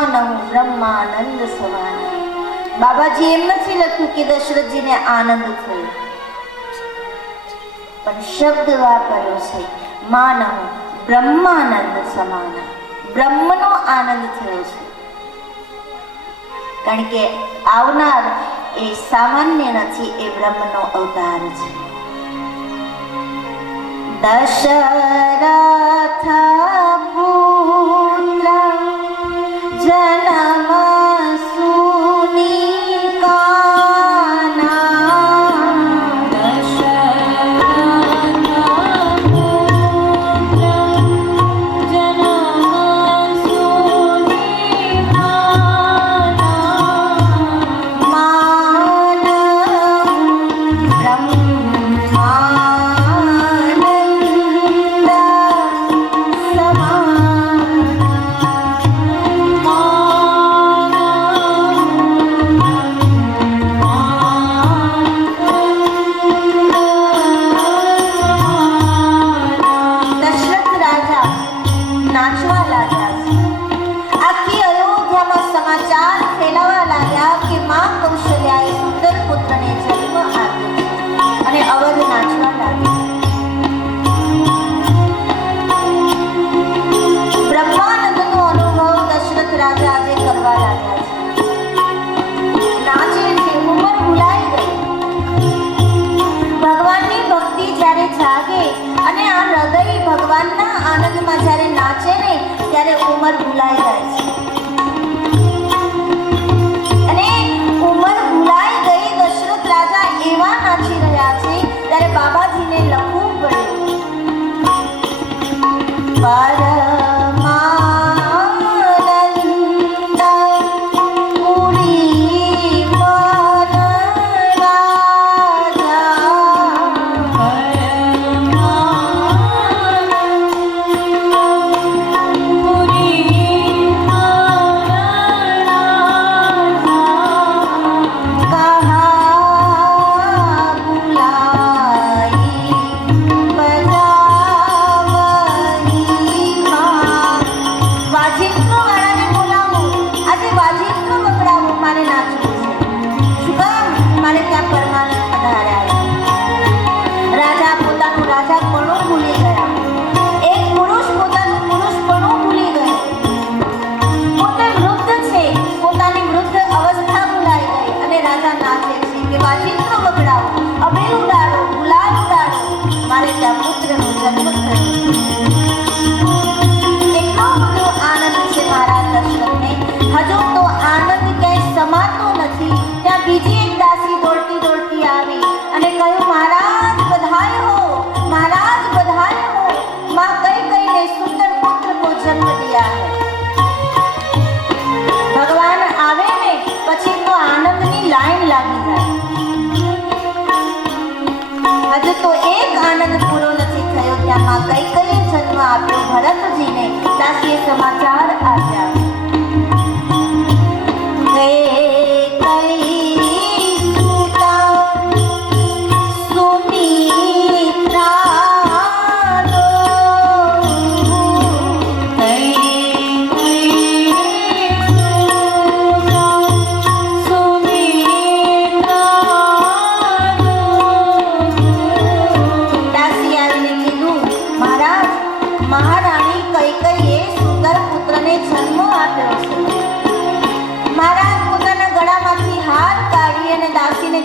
માનવ બ્રહ્માનંદ સમાના. બાબાજી એમ નથી લખ્યું કે દશરથજીને આનંદ થયો, પણ શબ્દ વાપર્યો છે માનવ બ્રહ્માનંદ સમાના. બ્રહ્મનો આનંદ થયો છે, કારણ કે આવનાર એ સામાન્ય નથી, એ બ્રહ્મનો અવતાર છે. દશરથ પુત્ર જન્મ ભગવાનના આનંદમાં જ્યારે નાચે ને ત્યારે ઉંમર ભૂલાઈ જાય છે. અને ઉંમર ભૂલાઈ ગઈ, દશરથ રાજા એવા નાચી રહ્યા છે ત્યારે બાબાજીને લખવું પડે ભરતજીને દાસીએ સમાચાર આપ્યા.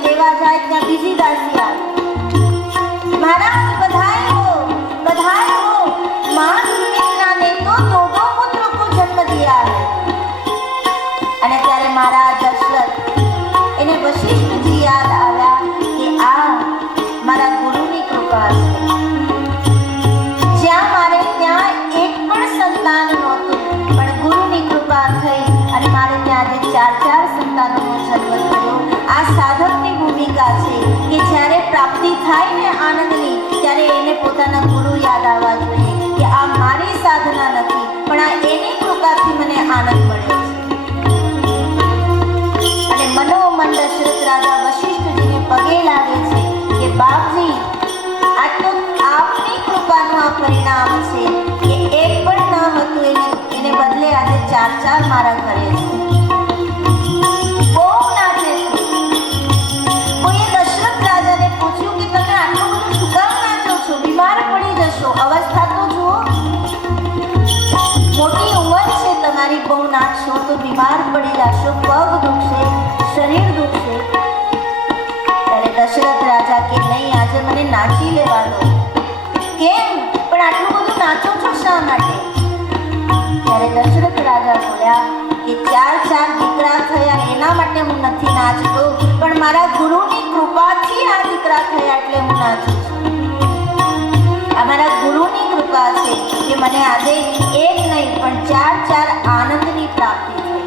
દેવા જાય ત્યાં બીજી દાસી આવે. મહારાજ બધાઈ હો, मां सुमित्रा ने तो दो पुत्र को जन्म दिया है. અને ત્યારે મારા દશરથ એને વશિષ્ઠજી યાદ આવ્યા કે આ મારા ગુરુની કૃપા છે. જ્યાં મારે ત્યાં એક પણ સંતાન નહોતું, પણ ગુરુની કૃપા થઈ અને મારે ત્યાં આજે 4 સંતાનોનો જન્મ થયો. આ સાધકની ભૂમિકા છે કે જ્યારે પ્રાપ્તિ થાય ને આનંદની, ત્યારે એને પોતાના ગુરુ યાદ આવવા જોઈએ કે આ મારી સાધના નથી, પણ આ એની કૃપાથી મને આનંદ મળ્યો છે. અને મનોમન દશરથ રાજા વશિષ્ઠજીને પગે લાગે છે કે બાપજી, આ તો આપની કૃપાનું આ પરિણામ છે કે એક પણ ન હતું, એને બદલે આજે ચાર મારા ઘરે છે. બહુ નાચે છે. કોઈએ દશરથ રાજાને પૂછ્યું કે તમે આટલું બધું શું કામ નાચો છો? બીમાર પડી જશો. અવસ્થા તો જુઓ, મોટી ઉંમર છે તમારી, બહુ નાચશો તો બીમાર પડી જશો, પગ દુખશે, શરીર દુખશે. ત્યારે દશરથ રાજા કે નહીં, આજે મને નાચી લેવા દો. કેમ પણ આટલું બધું નાચો છો શા માટે? ત્યારે દશરથ રાજા બોલ્યા કે ચાર દીકરા થયા એના માટે હું નથી નાચતો, પણ મારા ગુરુની કૃપાથી આ દીકરા થયા એટલે હું નાચું છું. આ મારા ગુરુની કૃપા છે કે મને આજે એક નહીં પણ ચાર આનંદની પ્રાપ્તિ થઈ.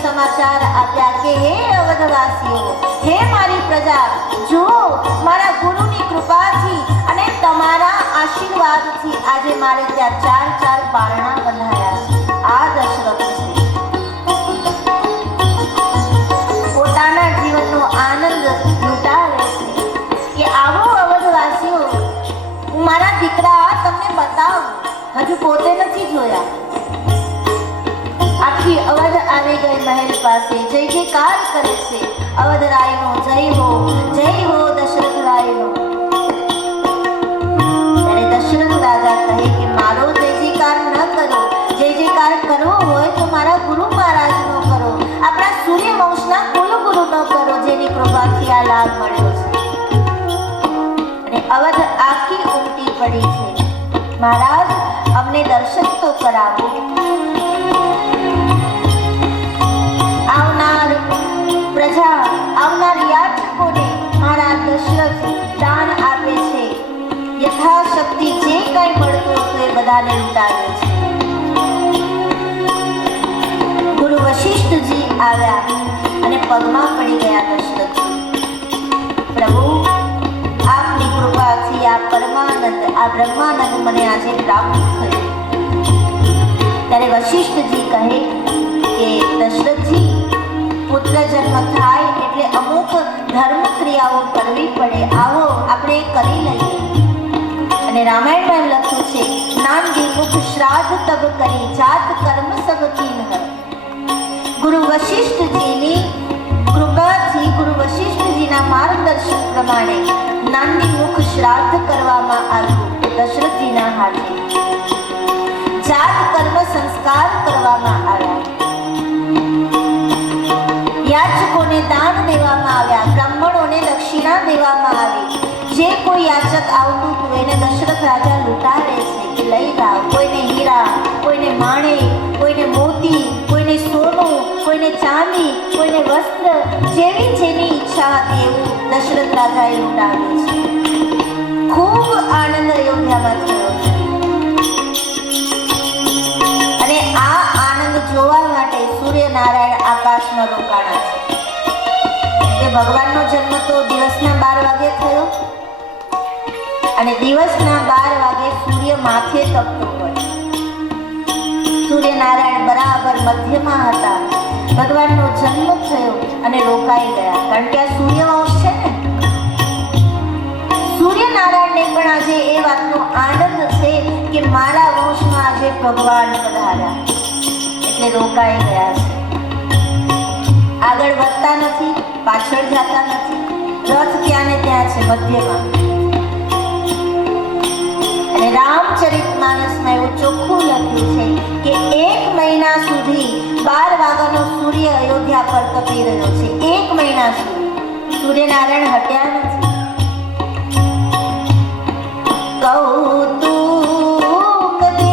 સમાચાર આપ્યા કે હે અવધવાસીઓ, હે મારી પ્રજા, જુઓ મારા ગુરુની કૃપાથી અને તમારા આશીર્વાદથી આજે મારે ત્યાં ચાર બારણા બંધાયા છે. આ દશરથ છે. પોતાના જીવનનો આનંદ લૂંટાવે છે કે આવો અવધવાસીઓ, હું મારા દીકરા તમને બતાવું. હજુ પોતે નથી જોયા. આખી અવધ આવી ગઈ મહેલ પાસે, જય જયકાર કરે છે. અવધ રાયનો જય હો દશરથ રાયનો. ત્યારે દશરથ રાજા કહે કે મારો જય જયકાર ન કરો, જય જયકાર કરવો હોય તો મારા ગુરુ મહારાજનો કરો, આપણા સૂર્યવંશના કુલ ગુરુનો કરો, જેની કૃપાથી આ લાભ મળ્યો છે. અને અવધ આખી ઉમટી પડી છે, મહારાજ અમને દર્શન તો કરાવો. આવનાર યાચકોને મારા દશરથ દાન આપે છે. યથાશક્તિ જે કંઈ મળતું હતું એ બધાને લૂંટાવે છે. ગુરુ વશિષ્ઠજી આવ્યા અને પગમાં પડી ગયા દશરથજી. પ્રભુ, આપની કૃપાથી આ પરમાનંદ, આ બ્રહ્માનંદ મને આજે પ્રાપ્ત થયું. ત્યારે વશિષ્ઠજી કહે કે દશરથજી, પુત્ર જન્મ થાય એટલે અમુક ધર્મ ક્રિયાઓ કરવી પડે, આવો આપણે કરી લઈએ. અને રામાયણમાં લખ્યું છે, નાનદી મુખ શ્રાદ્ધ તબ કરી, જાત કર્મ સબ તીન હર. ગુરુ વશિષ્ઠજીની કૃપાથી, ગુરુ વશિષ્ઠજીના માર્ગદર્શન પ્રમાણે નાનદી મુખ શ્રાદ્ધ કરવામાં આવ્યું દશરથજીના હાથે. જાત કર્મ સંસ્કાર કરવામાં આવ્યા. યાચકોને દાન દેવામાં આવ્યા, બ્રાહ્મણોને દક્ષિણા દેવામાં આવી. જે કોઈ યાચક આવતું હતું એને દશરથ રાજા લૂંટાવે છે કે લઈ જાઓ. કોઈને હીરા, કોઈને માણેક, કોઈને મોતી, કોઈને સોનું, કોઈને ચાંદી, કોઈને વસ્ત્ર, જેવી જેની ઈચ્છા હતી એવું દશરથ રાજાએ લૂંટાવ્યું છે. ખૂબ આનંદ અયોધ્યામાં થયો છે. અને આ આનંદ જોવા માટે સૂર્યનારાયણ આકાશમાં રોકાણા છે. ભગવાનનો જન્મ તો દિવસના 12 વાગે થયો અને દિવસના 12 વાગે સૂર્ય માથે તપતો હોય. સૂર્યનારાયણ બરાબર મધ્યમાં હતા. ભગવાનનો જન્મ થયો અને રોકાઈ ગયા, કારણ કે આ સૂર્યવંશ છે ને. સૂર્યનારાયણને પણ આજે એ વાતનો આનંદ છે કે મારા વંશમાં આજે ભગવાન પધાર્યા, એટલે રોકાઈ ગયા છે. આગળ વધતા નથી, પાછળ જતા નથી. રથ ત્યાં ને ત્યાં છે મધ્યમાં. અને રામચરિતમાનસમાં એવું ચોખ્ખું લખ્યું છે કે 1 મહિના સુધી 12 વાગ્યાનો સૂર્ય અયોધ્યા પર તપી રહ્યો છે. 1 મહિના સુધી સૂર્યનારાયણ હટ્યા નથી. કૌતુક દે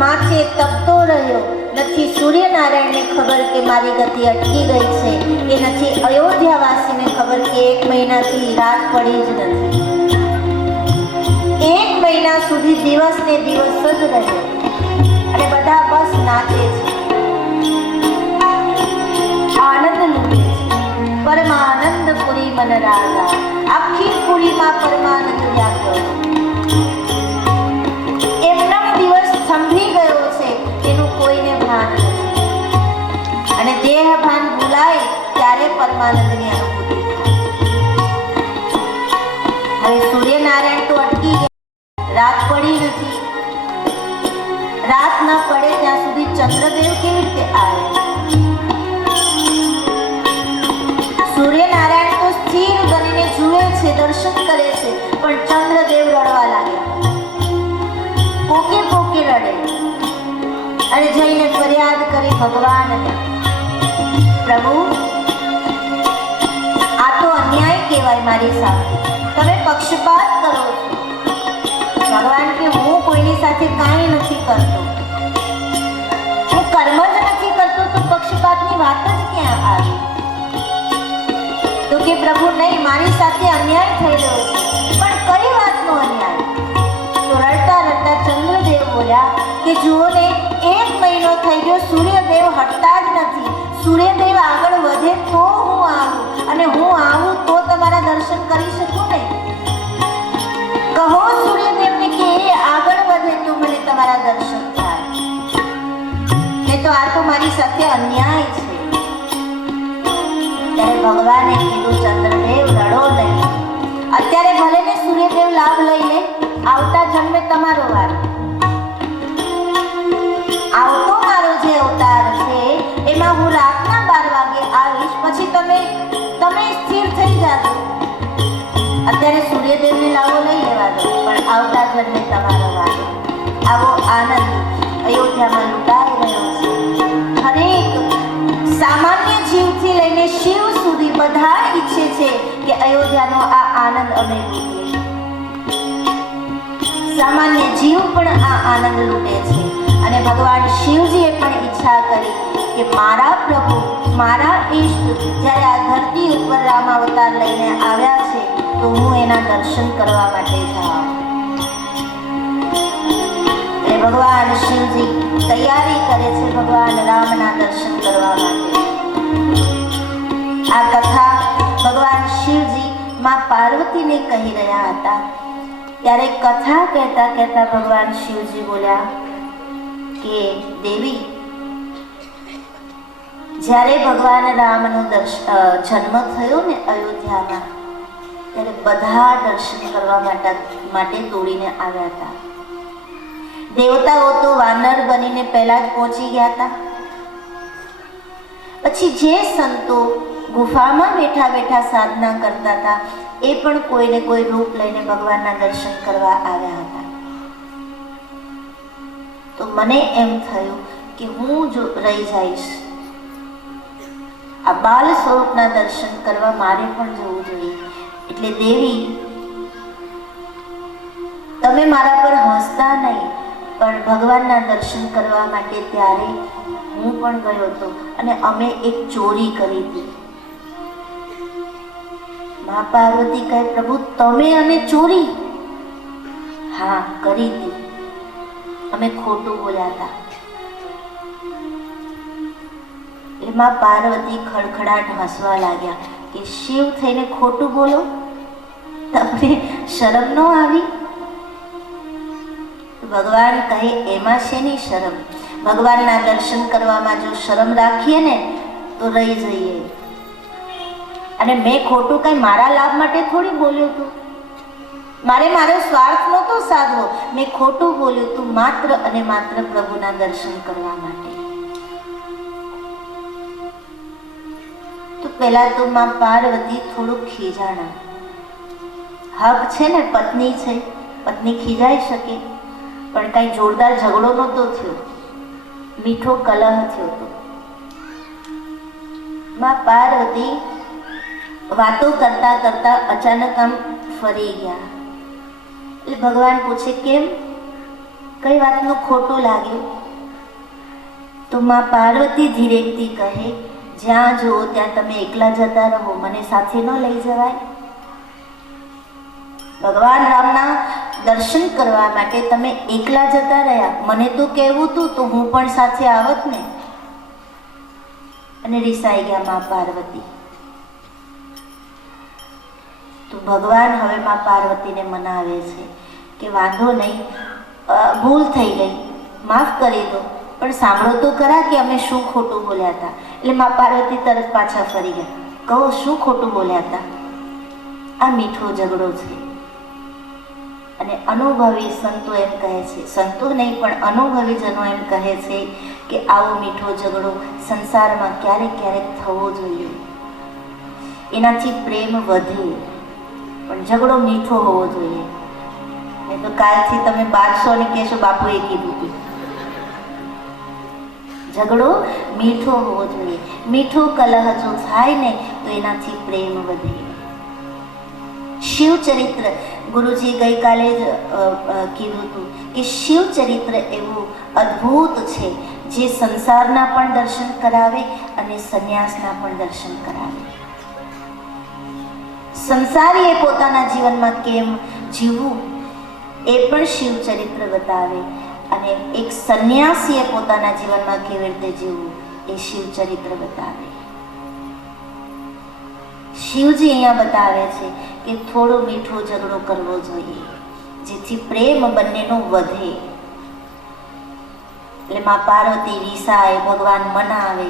માથે તપતો રહ્યો નથી. સૂર્યનારાયણને ખબર કે મારી ગતિ અટકી ગઈ છે, એ નથી અયોધ્યાવાસીને ખબર કે 1 મહિનાથી રાત પડી જ નથી. 1 મહિના સુધી દિવસ ને દિવસ જ રહ્યો અને બધા બસ નાચે છે, આનંદ લૂટે છે. પરમાનંદ પુરી મન રાગા, આખી પુરીમાં પરમાનંદ વ્યાપ્યો. સંભળી ગયો છે એનું કોઈને ભાન નથી. અને દેહ ભાન ભૂલાય ત્યારે પરમાનંદની અનુભૂતિ થાય. હવે સૂર્યનારાયણ તો અટકી ગયા, રાત પડી નથી. રાત ન પડે ત્યાં સુધી ચંદ્રદેવ કેવી રીતે આવે? સૂર્યનારાયણ તો સ્થિર બનીને જુએ છે, દર્શન કરે છે, પણ ચંદ્રદેવ રડવા લાગ્યા. પોકે પોકે રડે અને જઈને ફરિયાદ કરી ભગવાનને, પ્રભુ આ તો અન્યાય કહેવાય મારી સાથે, તમે પક્ષપાત કરો છો. ભગવાન કે હું કોઈની સાથે કાંઈ નથી કરતો, હું કર્મ જ નથી કરતો, તો પક્ષપાતની વાત જ ક્યાં આવી? તો કે પ્રભુ નહીં, મારી સાથે અન્યાય થઈ રહ્યો છે. પણ કઈ વાતનો અન્યાય? તો રડતા રડતા ચંદ્રદેવ બોલ્યા કે જુઓ ને, 1 મહિનો થઈ ગયો, સૂર્યદેવ હટતા જ નથી. સૂર્યદેવ આગળ વધે તો હું આવું, અને હું આવું તો તમારા દર્શન કરી શકું ને. કહો સૂર્યદેવને કે એ આગળ વધે તો મને તમારા દર્શન થાય, નહીં તો આ તો મારી સાથે અન્યાય છે. ત્યારે ભગવાને કીધું, ચંદ્રદેવ રડો નહીં. અત્યારે ભલે ને સૂર્યદેવ લાભ લઈ લે, આવતા જન્મે તમારો વાર. આવતો મારો જે અવતાર છે એમાં હું રાતના 12 વાગે આવીશ, પછી તમે સ્થિર થઈ જાજો. અત્યારે સૂર્યદેવને લાવો લઈ લેવા દો, પણ આવતા જન્મે તમારો વાર. આવો આનંદ અયોધ્યામાં લૂંટાઈ રહ્યો છે. હરેક સામાન્ય જીવથી લઈને શિવ સુધી બધા ઈચ્છે છે કે અયોધ્યાનો આ આનંદ અમે લૂંટીએ. સામાન્ય જીવ પણ આ આનંદ લૂંટે છે. અને ભગવાન શિવજીએ પણ ઈચ્છા કરી કે મારા પ્રભુ, મારા ઈષ્ટ જ્યારે આ ધરતી ઉપર રામ અવતાર લઈને આવ્યા છે, તો હું એના દર્શન કરવા માટે જાઉં. એટલે ભગવાન શિવજી તૈયારી કરે છે ભગવાન રામના દર્શન કરવા માટે. આ કથા ભગવાન શિવજી માં પાર્વતીને કહી રહ્યા હતા. ત્યારે કથા કહેતા કહેતા ભગવાન શિવજી બોલ્યા કે દેવી, જ્યારે ભગવાન રામનો જન્મ થયો ને અયોધ્યામાં, ત્યારે બધા દર્શન કરવા માટે દોડીને આવ્યા હતા. દેવતાઓ તો વાનર બનીને પહેલા જ પહોંચી ગયા હતા. પછી જે સંતો ગુફામાં બેઠા બેઠા સાધના કરતા હતા એ પણ કોઈને કોઈ રૂપ લઈને ભગવાનના દર્શન કરવા આવ્યા હતા. તો મને એમ થયું કે હું જો રહી જઈશ, આ બાલ સ્વરૂપના દર્શન કરવા મારે પણ જવું જોઈએ. એટલે દેવી, તમે મારા પર હસતા નહીં, પણ ભગવાનના દર્શન કરવા માટે ત્યારે હું પણ ગયો હતો અને અમે એક ચોરી કરી હતી. મા પાર્વતી કહે, પ્રભુ તમે અને ચોરી? હા, કરી હતી. અમે ખોટું બોલ્યા હતા. એમાં પાર્વતી ખડખડાટ હસવા લાગ્યા કે શિવ થઈને ખોટું બોલો, તમને શરમ ન આવી? ભગવાન કહે, એમાં શેની શરમ? ભગવાનના દર્શન કરવામાં જો શરમ રાખીએ ને તો રહી જઈએ. અને મેં ખોટું કઈ મારા લાભ માટે થોડી બોલ્યું હતું. મારો સ્વાર્થ નહોતો સાધવો. મેં ખોટું બોલ્યું હતું માત્ર અને માત્ર પ્રભુના દર્શન કરવા માટે. તો પહેલા તો માં પાર્વતી થોડુંક ખીજાણા. હક છે ને, પત્ની છે, પત્ની ખીજાઈ શકે, પણ કઈ જોરદાર ઝઘડો નહોતો થયો, મીઠો કલહ થયો હતો. માં પાર્વતી વાતો કરતા કરતા અચાનક આમ ફરી ગયા. એટલે ભગવાન પૂછે, કેમ, કઈ વાતનું ખોટું લાગ્યું? તો માં પાર્વતી ધીરેકથી કહે, જ્યાં જુઓ ત્યાં તમે એકલા જતા રહો, મને સાથે ન લઈ જવાય? ભગવાન રામના દર્શન કરવા માટે તમે એકલા જતા રહ્યા, મને તો કહેવું હતું તો હું પણ સાથે આવત ને. અને રિસાઈ ગયા માં પાર્વતી. તો ભગવાન હવે માં પાર્વતીને મનાવે છે કે વાંધો નહીં, ભૂલ થઈ ગઈ, માફ કરી દો, પણ સાંભળો તો ખરા કે અમે શું ખોટું બોલ્યા હતા. એટલે માં પાર્વતી તરત પાછા ફરી ગયા. કહો, શું ખોટું બોલ્યા હતા? આ મીઠો ઝઘડો છે. અને અનુભવી સંતો એમ કહે છે, સંતો નહીં પણ અનુભવી જનો એમ કહે છે કે આવો મીઠો ઝઘડો સંસારમાં ક્યારેક ક્યારેક થવો જોઈએ. એનાથી પ્રેમ વધે, પણ ઝઘડો મીઠો હોવો જોઈએ. નહીં તો કાલથી તમે બારસો ને કહેશો બાપુએ કીધું હતું. ઝઘડો મીઠો હોવો જોઈએ. મીઠો કલહ જો થાય ને તો એનાથી પ્રેમ વધે. શિવ ચરિત્ર ગુરુજી ગઈકાલે જ કીધું હતું કે શિવ ચરિત્ર એવું અદ્ભુત છે જે સંસારના પણ દર્શન કરાવે અને સંન્યાસના પણ દર્શન કરાવે. સંસારીએ પોતાના જીવનમાં કેમ જીવવું એ પણ શિવ ચરિત્ર બતાવે, અને એક સંન્યાસીએ પોતાના જીવનમાં કેવી રીતે જીવવું એ શિવ ચરિત્ર બતાવે. શિવજી અહીંયા બતાવે છે કે થોડો મીઠો ઝઘડો કરવો જોઈએ જેથી પ્રેમ બંનેનો વધે. એટલે માં પાર્વતી રિસાય, ભગવાન મનાવે,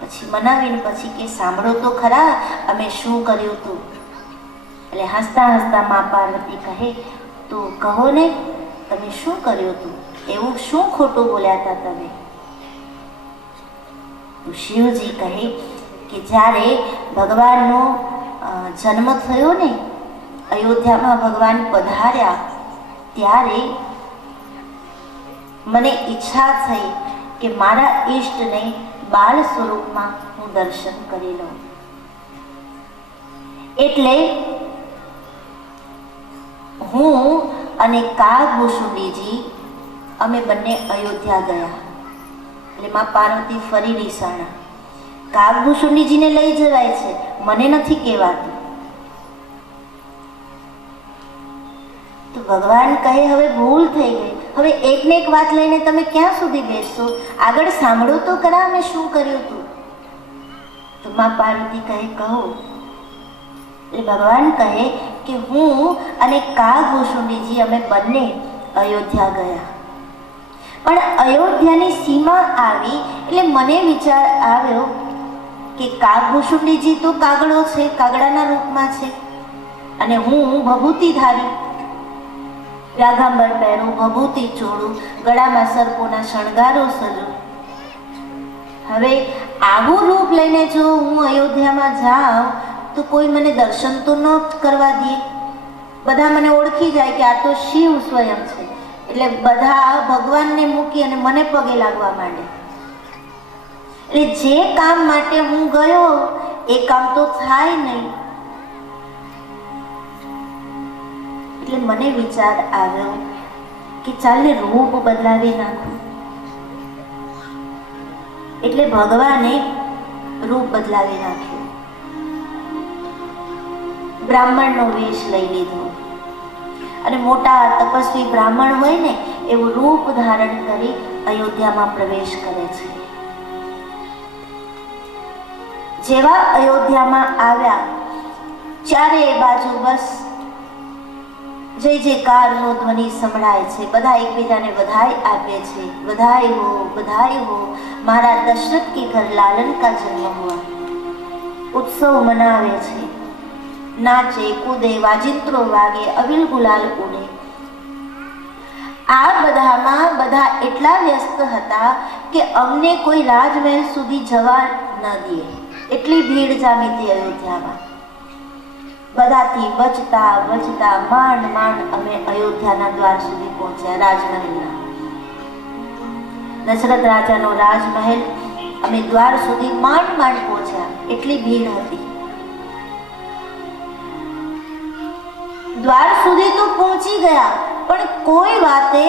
પછી મનાવીને પછી કે સાંભળો તો ખરા અમે શું કર્યું હતું. એટલે હસતા હસતા માં પાર્વતી કહે, તો કહો ને તમે શું કર્યું હતું, એવું શું ખોટું બોલ્યા હતા તમે? તો શિવજી કહે કે જ્યારે ભગવાનનો જન્મ થયો ને, અયોધ્યામાં ભગવાન પધાર્યા, ત્યારે મને ઈચ્છા થઈ કે મારા ઈષ્ટને બાળ સ્વરૂપમાં હું દર્શન કરી લઉં. એટલે હું અને કાગભૂષુંડીજી અમે બંને અયોધ્યા ગયા. એટલે માં પાર્વતી ફરી રીસાણા. કાગભૂષુંડીજીને લઈ જવાય છે, મને નથી કહેવાતું. તો ભગવાન કહે, હવે ભૂલ થઈ ગઈ, હવે એકને એક વાત લઈને તમે ક્યાં સુધી બેસશો? આગળ સાંભળો તો ખરા મેં શું કર્યું હતું. તો માં પાર્વતી કહે, કહો. એટલે ભગવાન કહે કે હું અને કાગભૂષુંડીજી અમે બંને અયોધ્યા ગયા. પણ અયોધ્યાની સીમા આવી એટલે મને વિચાર આવ્યો કે કાગભૂષુંડીજી તો કાગડો છે, કાગડાના રૂપમાં છે, અને હું ભભૂતિધારી, વ્યાઘાંબર પહેરું, ભભૂતિ ચોળું, ગળામાં સર્પોના શણગારો સજું. હવે આવું રૂપ લઈને જો હું અયોધ્યામાં જાઉં તો કોઈ મને દર્શન તો ન કરવા દે. બધા મને ઓળખી જાય કે આ તો શિવ સ્વયં છે, એટલે બધા ભગવાનને મૂકી અને મને પગે લાગવા માંડે. એટલે જે કામ માટે હું ગયો એ કામ તો થાય નહીં. એટલે મને વિચાર આવ્યો કે ચાલને રૂપ બદલાવી નાખું. એટલે ભગવાને રૂપ બદલાવી નાખ્યું. બ્રાહ્મણનો વેશ લઈ લીધો અને મોટા તપસ્વી બ્રાહ્મણ હોય ને એવું રૂપ ધારણ કરી અયોધ્યામાં પ્રવેશ કરે છે. જેવા અયોધ્યામાં આવ્યા, ચારે બાજુ બસ જય જયકારનો ધ્વનિ સંભળાય છે. બધા એકબીજાને વધાઈ આપે છે. બધાઈ હો મારા દશરથ કે ઘર લાलन का जन्म हुआ. उत्सव मनावे છે, નાચે કૂદે, વાજિંત્રો વાગે, અવિલ ગુલાલ ઉડે. આ બધામાં બધા એટલા વ્યસ્ત હતા કે અમને કોઈ રાજમહેલ સુધી જવા ન દે, એટલી ભીડ જામી હતી અયોધ્યામાં. બધાથી બચતા માંડ અમે અયોધ્યાના દ્વાર સુધી પહોંચ્યા. રાજમહેલના દશરથ રાજાનો રાજમહેલ અમે દ્વાર સુધી માંડ પહોંચ્યા, એટલી ભીડ હતી. દ્વાર સુધી તો પહોંચી ગયા, પણ કોઈ વાતે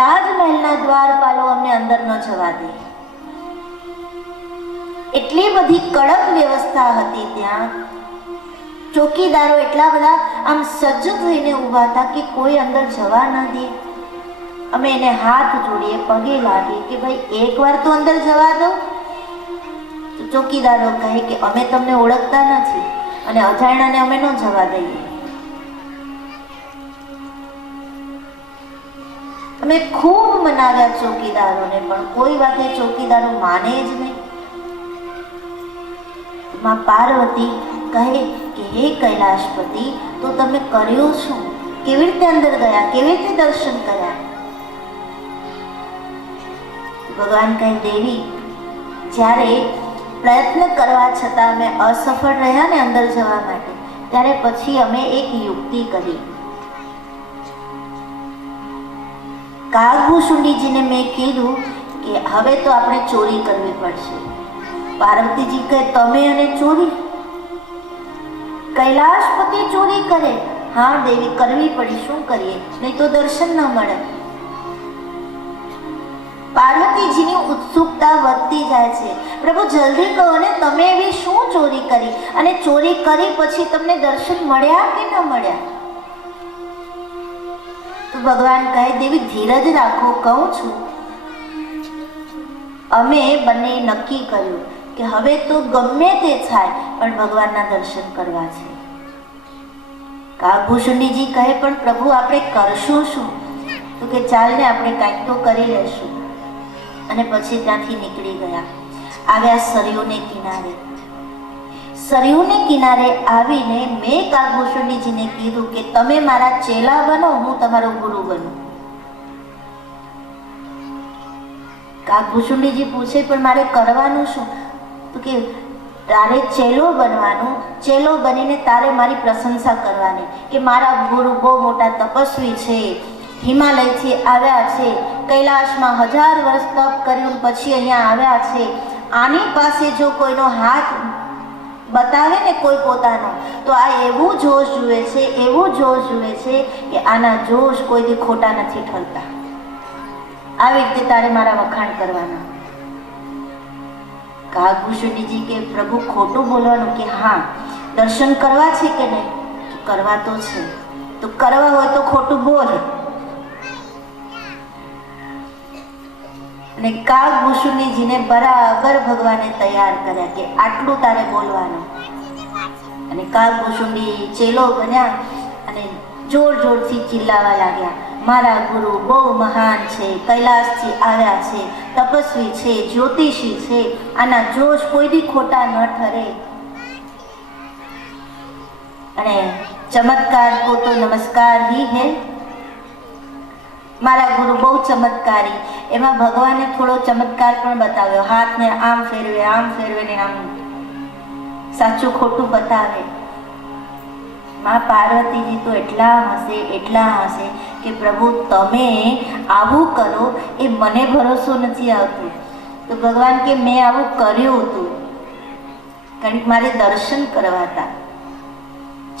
રાજમહેલના દ્વારપાલો અમને અંદર ન જવા દે. એટલી બધી કડક વ્યવસ્થા હતી ત્યાં. ચોકીદારો એટલા બધા આમ સજ્જ થઈને ઊભા હતા કે કોઈ અંદર જવા ન દે. અમે એને હાથ જોડીએ, પગે લાગીએ કે ભાઈ એકવાર તો અંદર જવા દો. તો ચોકીદારો કહે કે અમે તમને ઓળખતા નથી અને અજાણ્યાને અમે ન જવા દઈએ. અમે ખૂબ મનાવ્યા ચોકીદારોને, પણ કોઈ વાતે ચોકીદારો માને જ નહીં. માં પાર્વતી કહે કે હે કૈલાશપતિ, તો તમે કર્યું શું? કેવી રીતે અંદર ગયા? કેવી રીતે દર્શન કર્યા? ભગવાન કહે, દેવી, જ્યારે પ્રયત્ન કરવા છતાં અમે અસફળ રહ્યા ને અંદર જવા માટે, ત્યારે પછી અમે એક યુક્તિ કરી. કાગભૂષુંડીજીને મેં કીધું કે હવે તો આપણે ચોરી કરવી પડશે. પાર્વતીજી કહે, તમે અને ચોરી? કૈલાશપતિ ચોરી કરે? હા દેવી, કરવી પડી, શું કરીએ, નહીં તો દર્શન ન મળે. પાર્વતીજીની ઉત્સુકતા વધતી જાય છે. પ્રભુ જલ્દી કહો ને, તમે એવી શું ચોરી કરી, અને ચોરી કરી પછી તમને દર્શન મળ્યા કે ન મળ્યા? તો ભગવાન કહે, દેવી ધીરજ રાખો, કહું છું. અમે બંને નક્કી કર્યું કે હવે તો ગમે તે થાય પણ ભગવાનના દર્શન કરવા છે. કાગભૂષુંડીજી કહે, પણ પ્રભુ આપણે કરશું શું? તો કે ચાલ ને, આપણે કાંઈક તો કરી લેશું. અને પછી ત્યાંથી નીકળી ગયા. આવ્યા સરયુને કિનારે. સરયુને કિનારે આવીને મેં કાગભૂષુંડીજીને કીધું કે તમે મારા ચેલા બનો, હું તમારો ગુરુ બનું. કાગભૂષુંડીજી પૂછે, પણ મારે કરવાનું શું? તો કે તારે ચેલો બનવાનું. ચેલો બનીને તારે મારી પ્રશંસા કરવાની કે મારા ગુરુ બહુ મોટા તપસ્વી છે, હિમાલયથી આવ્યા છે, કૈલાશમાં 1000 વર્ષ તપ કર્યું પછી અહીંયા આવ્યા છે. આની પાસે જો કોઈનો હાથ બતાવે ને કોઈ પોતાનો, તો આ એવું જોશ જુએ છે, એવું જોશ જુએ છે કે આના જોશ કોઈથી ખોટા નથી ઠરતા. આવી રીતે તારે મારા વખાણ કરવાના. કાગભૂષુંડીજી કે પ્રભુ ખોટું બોલવાનું? કે હા, દર્શન કરવા છે કે નહીં? કરવા તો છે. તો કરવા હોય તો ખોટું બોલ. અને કાગભૂષુંડીજીને બરાબર ભગવાને તૈયાર કર્યા કે આટલું તારે બોલવાનું. અને કાગભૂષુંડી ચેલો બન્યા અને જોર જોરથી ચિલ્લાવા લાગ્યા, મારા ગુરુ બહુ મહાન છે, કૈલાસથી આવ્યા છે, તપસ્વી છે, જ્યોતિષી છે, આના જોશ કોઈ દી ખોટા ન ઠરે. અને ચમત્કાર કો તો નમસ્કાર હી હે. મારા ગુરુ બહુ ચમત્કારી. એમાં ભગવાને થોડો ચમત્કાર પણ બતાવ્યો. હાથને આમ ફેરવે ને આમ સાચું ખોટું બતાવે. માં પાર્વતીજી તો એટલા હશે કે પ્રભુ તમે આવું કરો એ મને ભરોસો નથી આવતો. તો ભગવાન કે મેં આવું કર્યું હતું, કારણ કે મારે દર્શન કરવા હતા.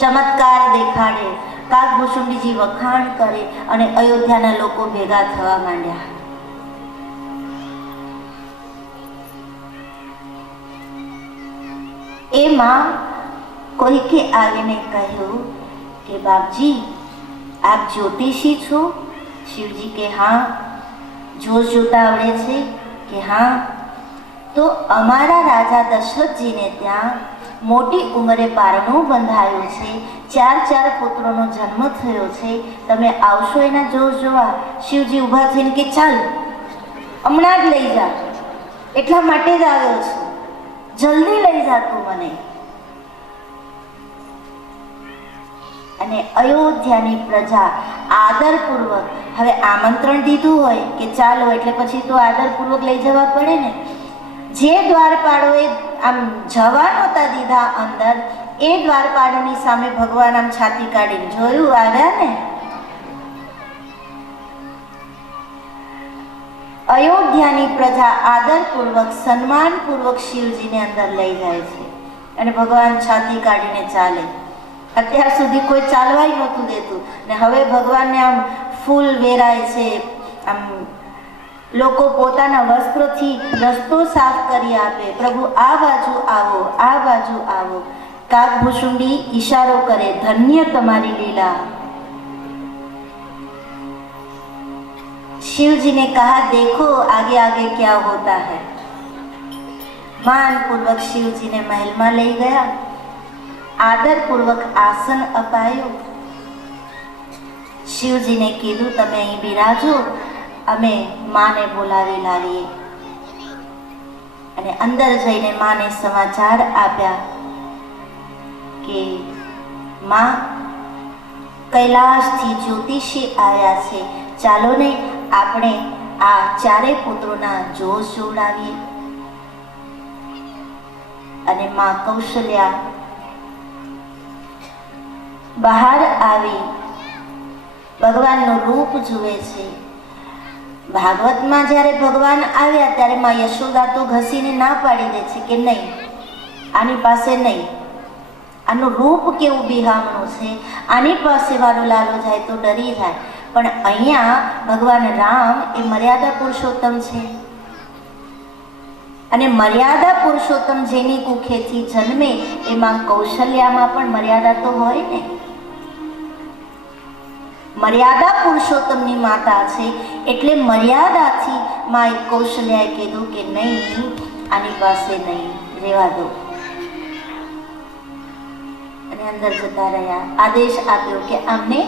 ચમત્કાર દેખાડે, કાગભૂષુંડીજી વખાણ કરે અને અયોધ્યાના લોકો ભેગા થવા માંડ્યા. એમાં કોઈકે આવીને કહ્યું કે બાપજી આપ જ્યોતિષી છો? શિવજી કે હા. જોશ જોતા આવડે છે? કે હા. તો અમારા રાજા દશરથજીને ત્યાં મોટી ઉંમરે પારણું બંધાયું છે, 4 પુત્રોનો જન્મ થયો છે, તમે આવશો એના જોશ જોવા? શિવજી ઊભા થઈને કે ચાલ હમણાં જ લઈ જા, એટલા માટે જ આવ્યો છું, જલ્દી લઈ જા તું મને. અને અયોધ્યાની પ્રજા આદરપૂર્વક, હવે આમંત્રણ દીધું હોય કે ચાલો એટલે પછી તો આદરપૂર્વક લઈ જવા પડે ને. જે દ્વારપાળોએ આમ જવા નહોતા દીધા અંદર, એ દ્વારપાળોની સામે ભગવાન આમ છાતી કાઢીને જોયું, આવ્યા ને. અયોધ્યાની પ્રજા આદરપૂર્વક સન્માનપૂર્વક શિવજીને અંદર લઈ જાય છે અને ભગવાન છાતી કાઢીને ચાલે. અત્યાર સુધી કોઈ ચાલવાય નહોતું દેતું ને હવે ભગવાનને આમ ફૂલ વેરાય છે. આમ લોકો પોતાના વસ્ત્રોથી રસ્તો સાફ કરી આપે, પ્રભુ આ બાજુ આવો, આ બાજુ આવો. કાગભૂષુંડી ઈશારો કરે, ધન્ય તમારી લીલા. शिवजी ने कहा देखो आगे आगे क्या होता है. માનપૂર્વક શિવજીને મહેલમાં લઈ ગયા, આદરપૂર્વક આસન અપાયું. શિવજીને કીધું તમે અહીં બિરાજો, અમે માને બોલાવી લાવીએ. અને અંદર જઈને માને સમાચાર આપ્યા કે માં કૈલાસથી જ્યોતિષી આવ્યા છે, ચાલો ને આપણે આ 4 પુત્રોના જોશ જોડાવીએ. અને માં કૌશલ્યા બહાર આવી ભગવાનનું રૂપ જુએ છે. ભાગવતમાં જ્યારે ભગવાન આવ્યા ત્યારે માં યશોદા તો ઘસીને ના પાડી દે છે કે નહીં, આની પાસે નહીં, આનું રૂપ કેવું બિહામણું છે, આની પાસે મારો લાલો જાય તો ડરી જાય. પણ અહીંયા ભગવાન રામ એ મર્યાદા પુરુષોત્તમ છે અને મર્યાદા પુરુષોત્તમ જેની કુખેથી જન્મે એમાં કૌશલ્યામાં પણ મર્યાદા તો હોય ને. મર્યાદા પુરુષોત્તમની માતા છે એટલે મર્યાદાથી માં કૌશલ્યાએ કીધું કે નહીં, આની પાસે નહીં, રહેવા દો. અને અંદર જતા રહ્યા. આદેશ આપ્યો કે આમને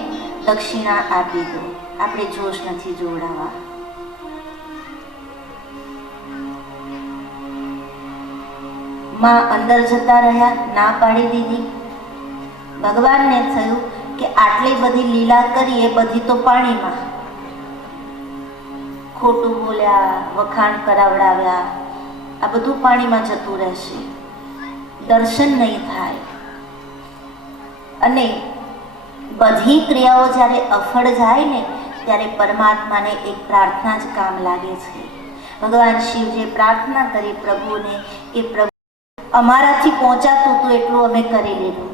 દક્ષિણા આપી દો, આપણે જોશ નથી જોડાવા. માં અંદર જતા રહ્યા, ના પાડી દીધી. ભગવાનને થયું કે આટલી બધી લીલા કરી એ બધી તો પાણીમાં, ખોટું બોલ્યા, વખાણ કરાવડાવ્યા, આ બધું પાણીમાં જતું રહેશે, દર્શન નહીં થાય. અને બધી ક્રિયાઓ જ્યારે અફળ જાય ને ત્યારે પરમાત્માને એક પ્રાર્થના જ કામ લાગે છે. ભગવાન શિવજીએ પ્રાર્થના કરી પ્રભુને કે પ્રભુ અમારાથી પહોંચાતું હતું એટલું અમે કરી લીધું,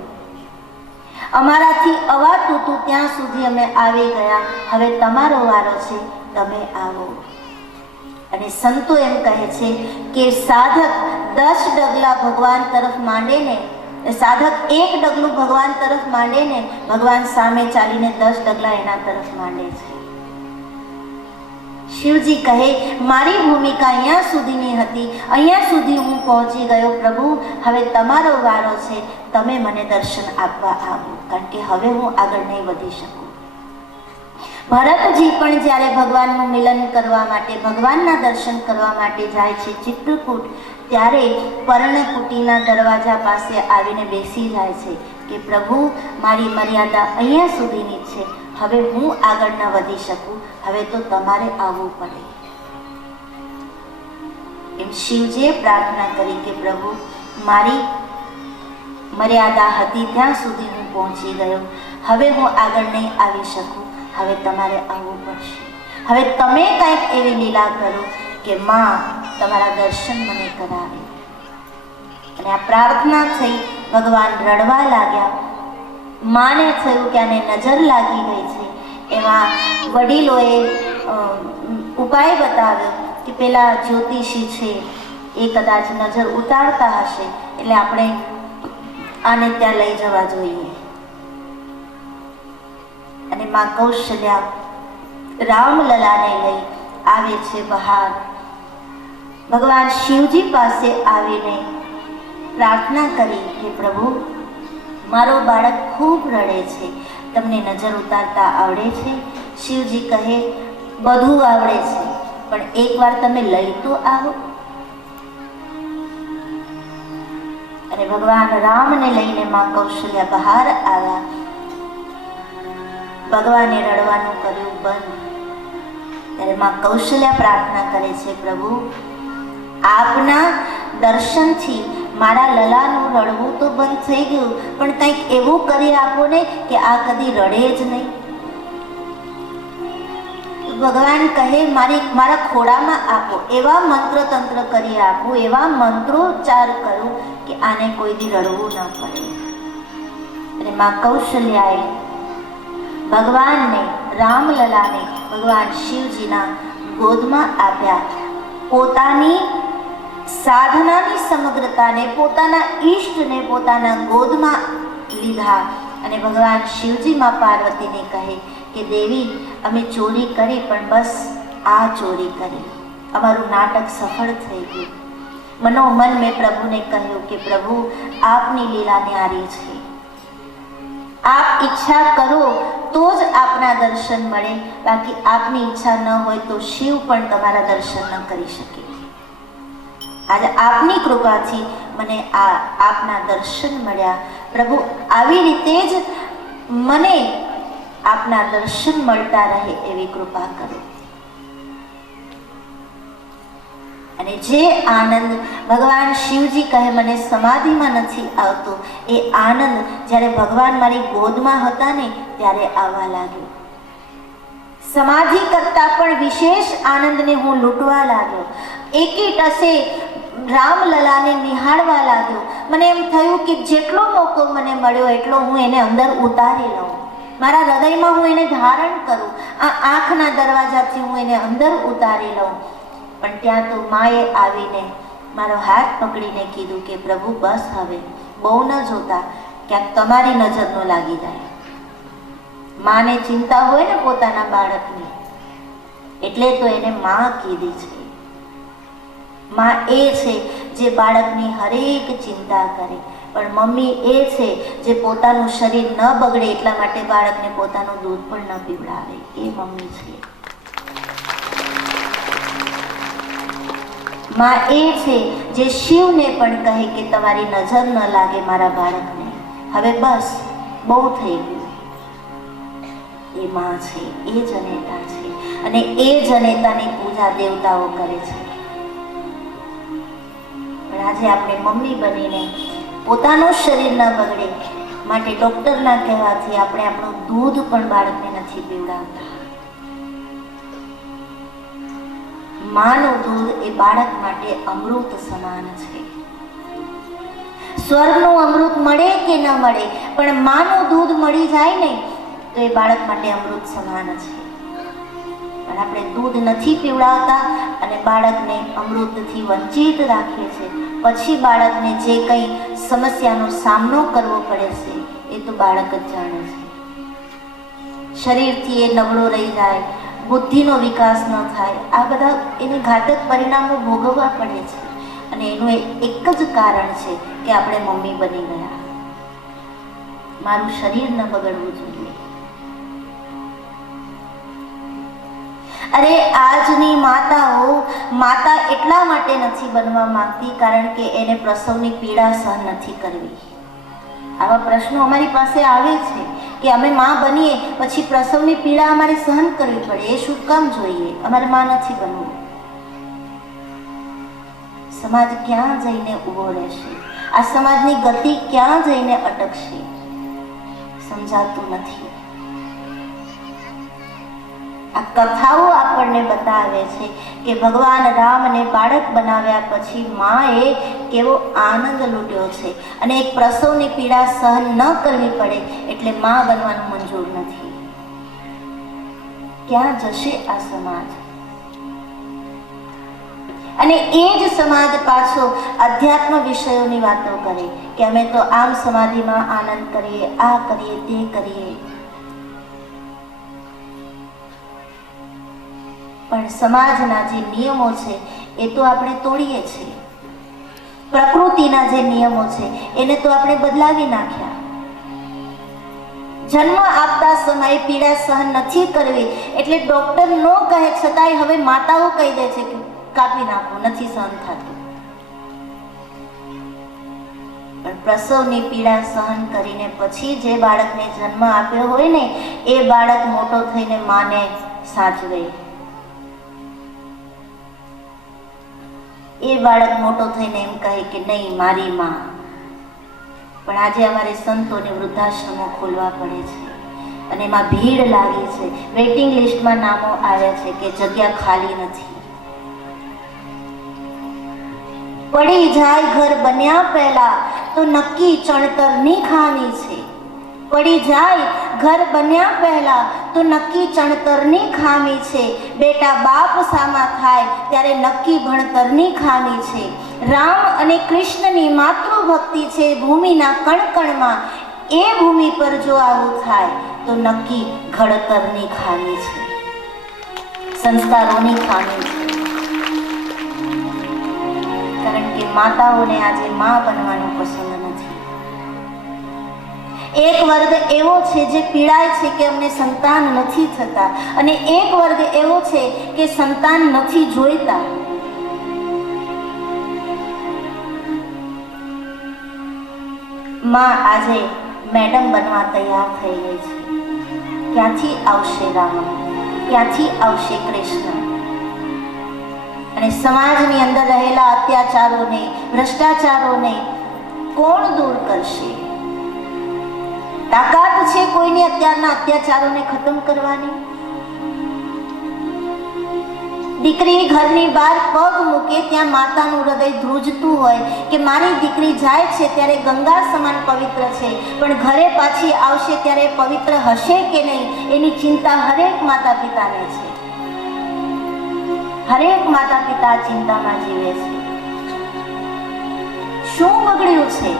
અમારાથી અવાતું હતું ત્યાં સુધી અમે આવી ગયા, હવે તમારો વારો છે, તમે આવો. અને સંતો એમ કહે છે કે સાધક 10 ડગલા ભગવાન તરફ માંડે ને, સાધક 1 ડગલું ભગવાન તરફ માંડે ને, ભગવાન સામે ચાલીને 10 ડગલા એના તરફ માંડે છે. શિવજી કહે મારી ભૂમિકા અહીંયા સુધીની હતી, અહીંયા સુધી હું પહોંચી ગયો, પ્રભુ હવે તમારો વારો છે, તમે મને દર્શન આપવા આવો, કારણ કે હવે હું આગળ નહીં વધી શકું. ભરતજી પણ જ્યારે ભગવાનનું મિલન કરવા માટે, ભગવાનના દર્શન કરવા માટે જાય છે ચિત્રકૂટ, ત્યારે પર્ણકુટીના દરવાજા પાસે આવીને બેસી જાય છે કે પ્રભુ મારી મર્યાદા અહીંયા સુધીની છે, હવે હું આગળ ન વધી શકું, હવે તો તમારે આવવું પડે. એમ શિવજીએ પ્રાર્થના કરી કે પ્રભુ મારી મર્યાદા હતી ત્યાં સુધી હું પહોંચી ગયો. હવે હું આગળ નહીં આવી શકું. હવે તમારે આવવું પડશે. હવે તમે કંઈક એવી લીલા કરો કે માં તમારા દર્શન મને કરાવે. અને આ પ્રાર્થના થઈ. ભગવાન રડવા લાગ્યા. માને થયું કે આને નજર લાગી ગઈ છે. એમાં વડીલોએ ઉપાય બતાવ્યો કે પેલા જ્યોતિષી છે એ કદાચ નજર ઉતારતા હશે, એટલે આપણે આને ત્યાં લઈ જવા જોઈએ. અને માં કૌશલ્યા રામલલાને લઈ આવે છે બહાર. ભગવાન શિવજી પાસે આવીને પ્રાર્થના કરી કે પ્રભુ, મારો બાળક ખૂબ રડે છે, તમને નજર ઉતારતા આવડે છે? શિવજી કહે, બધું આવડે છે, પણ એકવાર તમે લઈ તો આવો. અને ભગવાન રામને લઈને માં કૌશલ્યા બહાર આવ્યા. ભગવાને રડવાનું કર્યું બંધ. ત્યારે માં કૌશલ્યા પ્રાર્થના કરે છે, પ્રભુ આપના દર્શનથી મારા લલાનું રડવું તો બંધ થઈ ગયું, પણ કંઈક એવું કરી આપો ને કે આ કદી રડે જ નહીં. ભગવાન કહે, મારા ખોળામાં આપો, એવા મંત્ર તંત્ર કરી આપો, એવા મંત્રોચ્ચાર કરું કે આને કોઈ દી રડવું ન પડે. અને માં કૌશલ્યાએ ભગવાનને, રામલલાને ભગવાન શિવજીના ગોદમાં આપ્યા. પોતાની સાધનાની સમગ્રતાને, પોતાના ઈષ્ટને પોતાના ગોદમાં લીધા. અને ભગવાન શિવજી માં પાર્વતીને કહે કે દેવી, અમે ચોરી કરી, પણ બસ આ ચોરી કરી, અમારું નાટક સફળ થઈ ગયું. મનોમન મેં પ્રભુને કહ્યું કે પ્રભુ, આપની લીલા ન્યારી છે. આપ ઈચ્છા કરો તો જ આપના દર્શન મળે, બાકી આપની ઈચ્છા ન હોય તો શિવ પણ તમારા દર્શન ન કરી શકે. આજે આપની કૃપાથી મને આપના દર્શન મળ્યા. પ્રભુ, આવી રીતે જ મને આપના દર્શન મળતા રહે એવી કૃપા કરો. અને જે આનંદ ભગવાન શિવજી કહે મને સમાધિમાં નથી આવતો, એ આનંદ જ્યારે ભગવાન મારી ગોદમાં હતા ને ત્યારે આવવા લાગ્યો. સમાધિ કરતા પણ વિશેષ આનંદને હું લૂંટવા લાગ્યો. એકી ટસે રામલલાને નિહાળવા લાગ્યો. મને એમ થયું કે જેટલો મોકો મને મળ્યો એટલો હું એને અંદર ઉતારી લઉં, મારા હૃદયમાં હું એને ધારણ કરું, આ આંખના દરવાજાથી હું એને અંદર ઉતારી લઉં. પણ ત્યાં તો માએ આવીને મારો હાથ પકડીને કીધું કે પ્રભુ બસ, હવે બહુ ન જોતા, ક્યાંક તમારી નજર ન લાગી જાય. માને ચિંતા હોય ને પોતાના બાળકની, એટલે તો એને માં કીધી છે. માં એ છે જે બાળકની હરેક ચિંતા કરે, પણ મમ્મી એ છે જે પોતાનું શરીર ન બગડે એટલા માટે બાળકને પોતાનું દૂધ પણ ન પીવડાવે. એ મમ્મી છે. માં એ છે જે શિવને પણ કહે કે તમારી નજર ન લાગે મારા બાળકને, હવે બસ બહુ થઈ ગયું. એ માં છે, એ જનેતા છે, અને એ જનેતાની પૂજા દેવતાઓ કરે છે. પણ આજે આપણે મમ્મી બનીને પોતાનું શરીર ન બગડે માટે ડૉક્ટરના કહેવાથી આપણે આપણું દૂધ પણ બાળકને નથી પીવડાવતા. માનું દૂધ એ બાળક માટે અમૃત સમાન છે. સ્વર્ગનું અમૃત મળે કે ન મળે, પણ માનું દૂધ મળી જાય ને તો એ બાળક માટે અમૃત સમાન છે. પણ આપણે દૂધ નથી પીવડાવતા અને બાળકને અમૃતથી વંચિત રાખીએ છીએ. પછી બાળકને જે કંઈ સમસ્યાનો સામનો કરવો પડે છે એ તો બાળક જ જાણે છે. શરીરથી એ નબળો રહી જાય, બુદ્ધિનો વિકાસ ન થાય, આ બધા એને ઘાતક પરિણામો ભોગવવા પડે છે. અને એનું એક જ કારણ છે કે આપણે મમ્મી બની ગયા. મારું શરીર ન બગડવું જોઈએ. અરે આજની માતાઓ માતા એટલા માટે નથી બનવા માંગતી કારણ કે એને પ્રસવની પીડા સહન નથી કરવી. આવા પ્રશ્નો અમારી પાસે આવે છે કે અમે માં બનીએ પછી પ્રસવની પીડા અમારે સહન કરવી પડે, એ શું કામ જોઈએ? અમારે માં નથી બનવું. સમાજ ક્યાં જઈને ઊભો રહેશે? આ સમાજની ગતિ ક્યાં જઈને અટકશે સમજાતું નથી. આ કથાઓ આપણને બતાવે છે કે ભગવાન રામને બાળક બનાવ્યા પછી માએ કેવો આનંદ લૂટ્યો છે અને એક પ્રસવની પીડા સહન ન કરવી પડે એટલે માં બનવાનું મંજૂર નથી. ક્યાં જશે આ સમાજ? અને એ જ સમાજ પાછો અધ્યાત્મ વિષયોની વાતો કરે કે અમે તો આમ સમાધિમાં આનંદ કરીએ, આ કરીએ, તે કરીએ. પણ સમાજના જે નિયમો છે એ તો આપણે તોડીએ છીએ. પ્રકૃતિના જે નિયમો છે એને તો આપણે બદલાવી નાખ્યા. જન્મ આપતા સમયે પીડા સહન નથી કરવી એટલે ડોક્ટર નો કહે છતાંય હવે માતાઓ કહી દે છે કે કાપી નાખો, નથી સહન થતું. પણ પ્રસવની પીડા સહન કરીને પછી જે બાળકને જન્મ આપ્યો હોય ને એ બાળક મોટો થઈને માને સાચવે. એ બાળક મોટો થઈને એમ કહે કે નહીં મારી માં. પણ આજે અમારે સંતોને વૃદ્ધાશ્રમો ખોલવા પડે છે અને એમાં ભીડ લાગી છે. વેઇટિંગ લિસ્ટમાં નામો આવ્યા છે કે જગ્યા ખાલી નથી. પડી જાય ઘર બન્યા પહેલા તો નક્કી ચણતરની ખામી છે. પડી જાય ઘર બન્યા પહેલા તો નક્કી ચણતરની ખામી છે. બેટા બાપ સામા થાય ત્યારે નક્કી ભણતરની ખામી છે. રામ અને કૃષ્ણની માતૃભક્તિ છે ભૂમિના કણકણમાં. એ ભૂમિ પર જો આવું થાય તો નક્કી ઘડતરની ખામી છે, સંસ્કારોની ખામી છે. કારણ કે માતાઓને આજે માં બનવાનું પસંદ નથી. એક વર્ગ એવો છે જે પીડાય છે કે અમને સંતાન નથી થતા અને એક વર્ગ એવો છે કે સંતાન નથી જોઈતા. માં આજે મેડમ બનવા તૈયાર થઈ ગઈ છે. ક્યાંથી આવશે રામ? ક્યાંથી આવશે કૃષ્ણ? અને સમાજની અંદર રહેલા અત્યાચારોને, ભ્રષ્ટાચારોને કોણ દૂર કરશે? તાકાત છે કોઈની અત્યારના અત્યાચારોને ખતમ કરવાની? દીકરી ઘરની બહાર પગ મૂકે ત્યાં માતાનું હૃદય ધ્રુજતું હોય કે મારી દીકરી જાય છે ત્યારે ગંગા સમાન પવિત્ર છે, પણ ઘરે પાછી આવશે ત્યારે પવિત્ર હશે કે નહીં એની ચિંતા હરેક માતા પિતાને છે. હરેક માતા પિતા ચિંતામાં જીવે છે. શું બગડ્યું છે?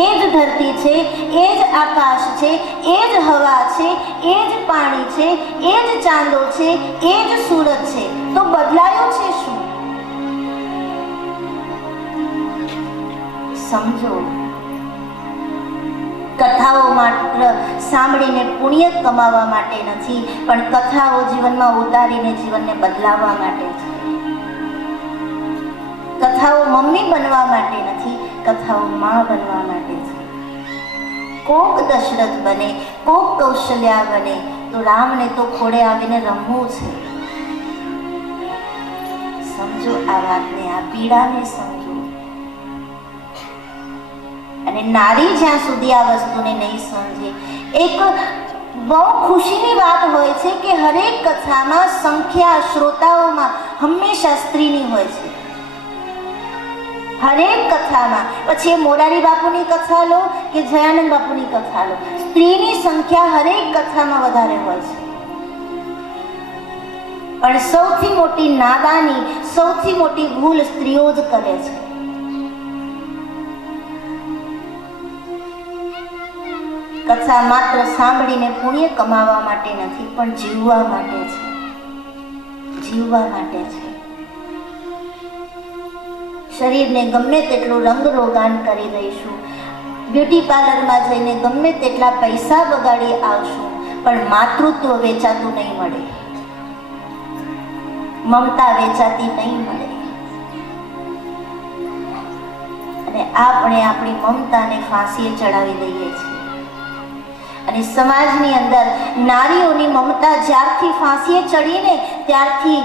એ જ ધરતી છે, એ જ આકાશ છે, એ જ હવા છે, એ જ પાણી છે, એ જ ચાંદો છે, એ જ સૂરજ છે, તો બદલાયું છે શું? સમજો. કથાઓ માત્ર સાંભળીને પુણ્ય કમાવા માટે નથી, પણ કથાઓ જીવનમાં ઉતારીને જીવનને બદલાવવા માટે છે. કથાઓ મમ્મી બનવા માટે નથી, કથાઓ માં બનવા માટે છે. કોક દશરથ બને, કોક કૌશલ્યા બને, તો રામને તો ખોડે આવીને રમવું છે. સમજો આ વાતને, આ પીડાને સમજો. અને નારી જ્યાં સુધી આ વસ્તુને નહીં સમજે, એક બહુ ખુશીની વાત હોય છે કે હરેક કથામાં સંખ્યા શ્રોતાઓમાં હંમેશા સ્ત્રીની હોય છે. હરેક કથામાં, પછી મોરારી બાપુની કથા લો કે જયાનંદ બાપુની કથા લો, સ્ત્રીની સંખ્યા હરેક કથામાં વધારે હોય છે. પણ સૌથી મોટી નાદાની, સૌથી મોટી ભૂલ સ્ત્રીઓ જ કરે છે. કથા માત્ર સાંભળીને પુણ્ય કમાવા માટે નથી, પણ જીવવા માટે છે. જીવવા માટે છે. શરીરને ગમે તેટલું રંગરોગાન કરી દઈશું, બ્યુટી પાર્લરમાં જઈને ગમે તેટલા પૈસા બગાડી આવશું, પણ માતૃત્વ વેચાતું નહીં મળે, મમતા વેચાતી નહીં મળે. અને આપણે આપણી મમતાને ફાંસીએ ચડાવી દઈએ છીએ. અને સમાજની અંદર નારીઓની મમતા જ્યારથી ફાંસીએ ચડીને ત્યારથી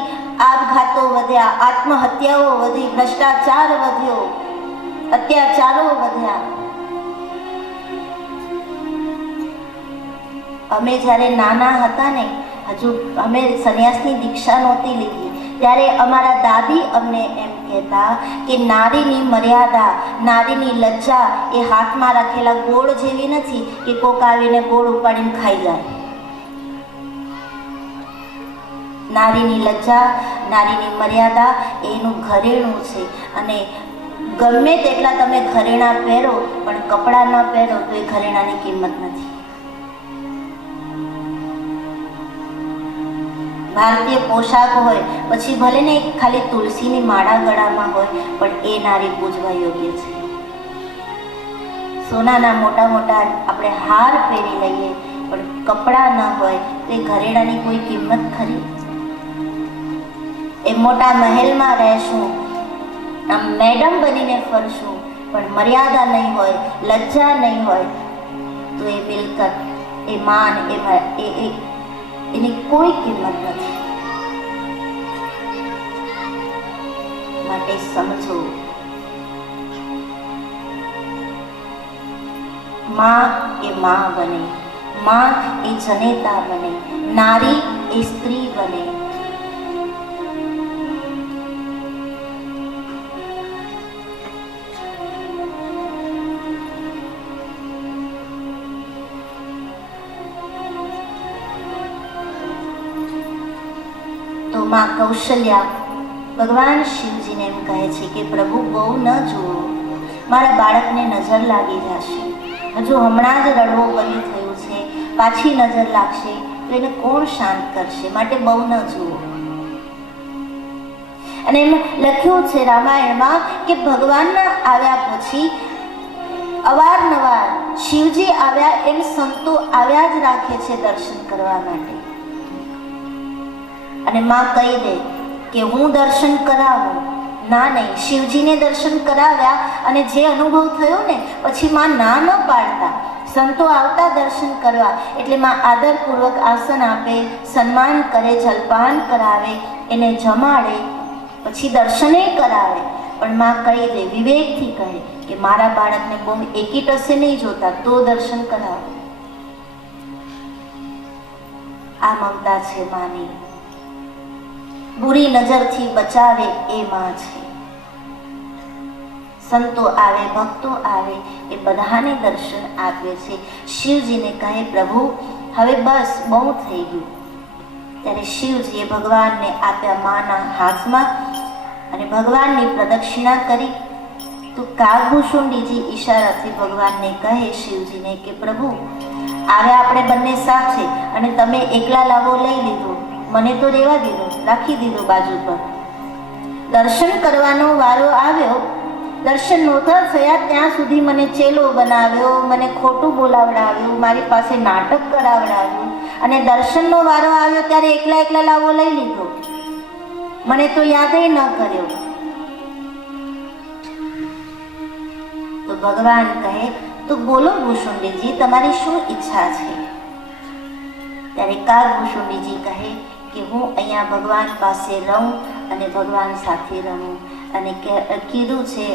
આપઘાતો વધ્યા, આત્મહત્યાઓ વધી, ભ્રષ્ટાચાર વધ્યો. અત્યાચારો વધ્યા. અમે જ્યારે નાના હતા ને, હજુ અમે સંન્યાસની દીક્ષા નહોતી લીધી, ત્યારે અમારા દાદી અમને એમ કહેતા કે નારીની મર્યાદા, નારીની લજ્જા એ હાથમાં રાખેલા ગોળ જેવી નથી કે કોક આવીને ગોળ ઉપાડીને ખાઈ જાય. નારીની લજ્જા, નારીની મર્યાદા એનું ઘરેણું છે. અને ગમે તેટલા તમે ઘરેણા પહેરો પણ કપડાં ન પહેરો તો એ ઘરેણાની કિંમત નથી. ભારતીય પોશાક હોય, પછી ભલે ને ખાલી તુલસીની માળા ગળામાં હોય, પણ એ નારી પૂજવા યોગ્ય છે. સોનાના મોટા મોટા આપણે હાર પહેરી લઈએ પણ કપડાં ન હોય તો એ ઘરેણાની કોઈ કિંમત ખરી? એ મોટા મહેલમાં રહેશું, આમ મેડમ બનીને ફરશું, પણ મર્યાદા નહીં હોય, લજ્જા નહીં હોય તો એ મિલકત, એ માન, એની કોઈ કિંમત નથી. માટે સમજો, માં એ માં બને, માં એ જનેતા બને, નારી એ સ્ત્રી બને. માં કૌશલ્યા ભગવાન શિવજીને એમ કહે છે કે પ્રભુ બહુ ન જુઓ, મારા બાળકને નજર લાગી જશે. હજુ હમણાં જ રડવો બંધ થયું છે, પાછી નજર લાગશે તો એને કોણ શાંત કરશે? માટે બહુ ન જુઓ. અને એમ લખ્યું છે રામાયણમાં કે ભગવાનના આવ્યા પછી અવારનવાર શિવજી આવ્યા એમ સંતો આવ્યા જ રાખે છે દર્શન કરવા માટે. અને માં કહી દે કે હું દર્શન કરાવું. ના નહીં, શિવજીને દર્શન કરાવ્યા અને જે અનુભવ થયો ને પછી માં ના ન પાડતા. સંતો આવતા દર્શન કરવા એટલે માં આદરપૂર્વક આસન આપે, સન્માન કરે, જલપાન કરાવે, એને જમાડે, પછી દર્શને કરાવે. પણ માં કહી દે, વિવેકથી કહે કે મારા બાળકને બહુ એકી ટસે નહીં જોતા તો દર્શન કરાવો. આ મમતા છે માની. બુરી નજરથી બચાવે એ માં છે. સંતો આવે, ભક્તો આવે, એ બધાને દર્શન આપે છે. શિવજીને કહે પ્રભુ હવે બસ બહુ થઈ ગયું. ત્યારે શિવજીએ ભગવાનને આપ્યા માના હાથમાં અને ભગવાનની પ્રદક્ષિણા કરી. તો કાગભૂષુંડીજી ઈશારાથી ભગવાનને કહે શિવજીને કે પ્રભુ આવ્યા આપણે બંને સાથે અને તમે એકલા લાવો લઈ લીધો, મને તો રહેવા દીધો, રાખી દીધો બાજુ પર. દર્શન કરવાનો વારો આવ્યો, દર્શન નહોતા થયા ત્યાં સુધી મને ચેલો બનાવ્યો, મને ખોટું બોલાવડાવ્યું, મારી પાસે નાટક કરાવડાવ્યું, અને દર્શનનો વારો આવ્યો ત્યારે એકલા એકલા લાવો લઈ લીધો, મને તો યાદે ન કર્યો. તો ભગવાન કહે તો બોલો ભૂષુંડીજી, તમારી શું ઈચ્છા છે? ત્યારે કાગભૂષુંડીજી કહે કે હું અહીંયા ભગવાન પાસે રહું અને ભગવાન સાથે રહું. અને કીધું છે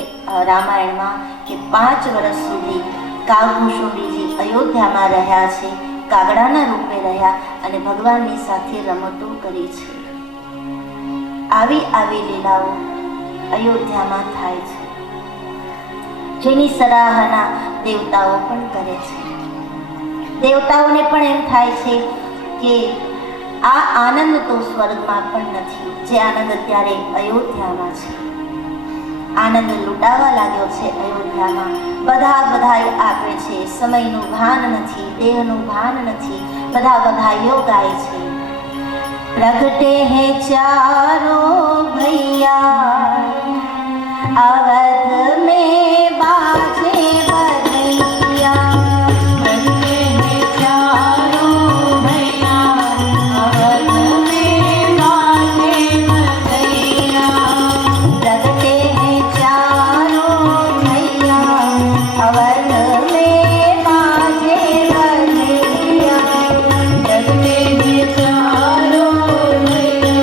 રામાયણમાં કે 5 વર્ષ સુધી કાગભૂષુંડીજી અયોધ્યામાં રહ્યા છે, કાગડાના રૂપે રહ્યા અને ભગવાનની સાથે રમતો કરી છે. આવી આવી લીલાઓ અયોધ્યામાં થાય છે, જેની સરાહના દેવતાઓ પણ કરે છે. દેવતાઓને પણ એમ થાય છે કે આ આનંદ તો સ્વર્ગમાં પણ નથી, જે આનંદ અત્યારે અયોધ્યામાં છે. આનંદ લૂંટાવા લાગ્યો છે અયોધ્યામાં. બધાએ આપે છે, સમયનું ભાન નથી, દેહનું ભાન નથી, બધા બધાઈઓ ગાય છે. પ્રગટે હે ચારો ભૈયા અવધ में बाजे बधैया, प्रगटे हैं चारों भैया अवध में बाजे बधैया, प्रगटे हैं चारों भैया अवध में बाजे बधैया, प्रगटे हैं चारों भैया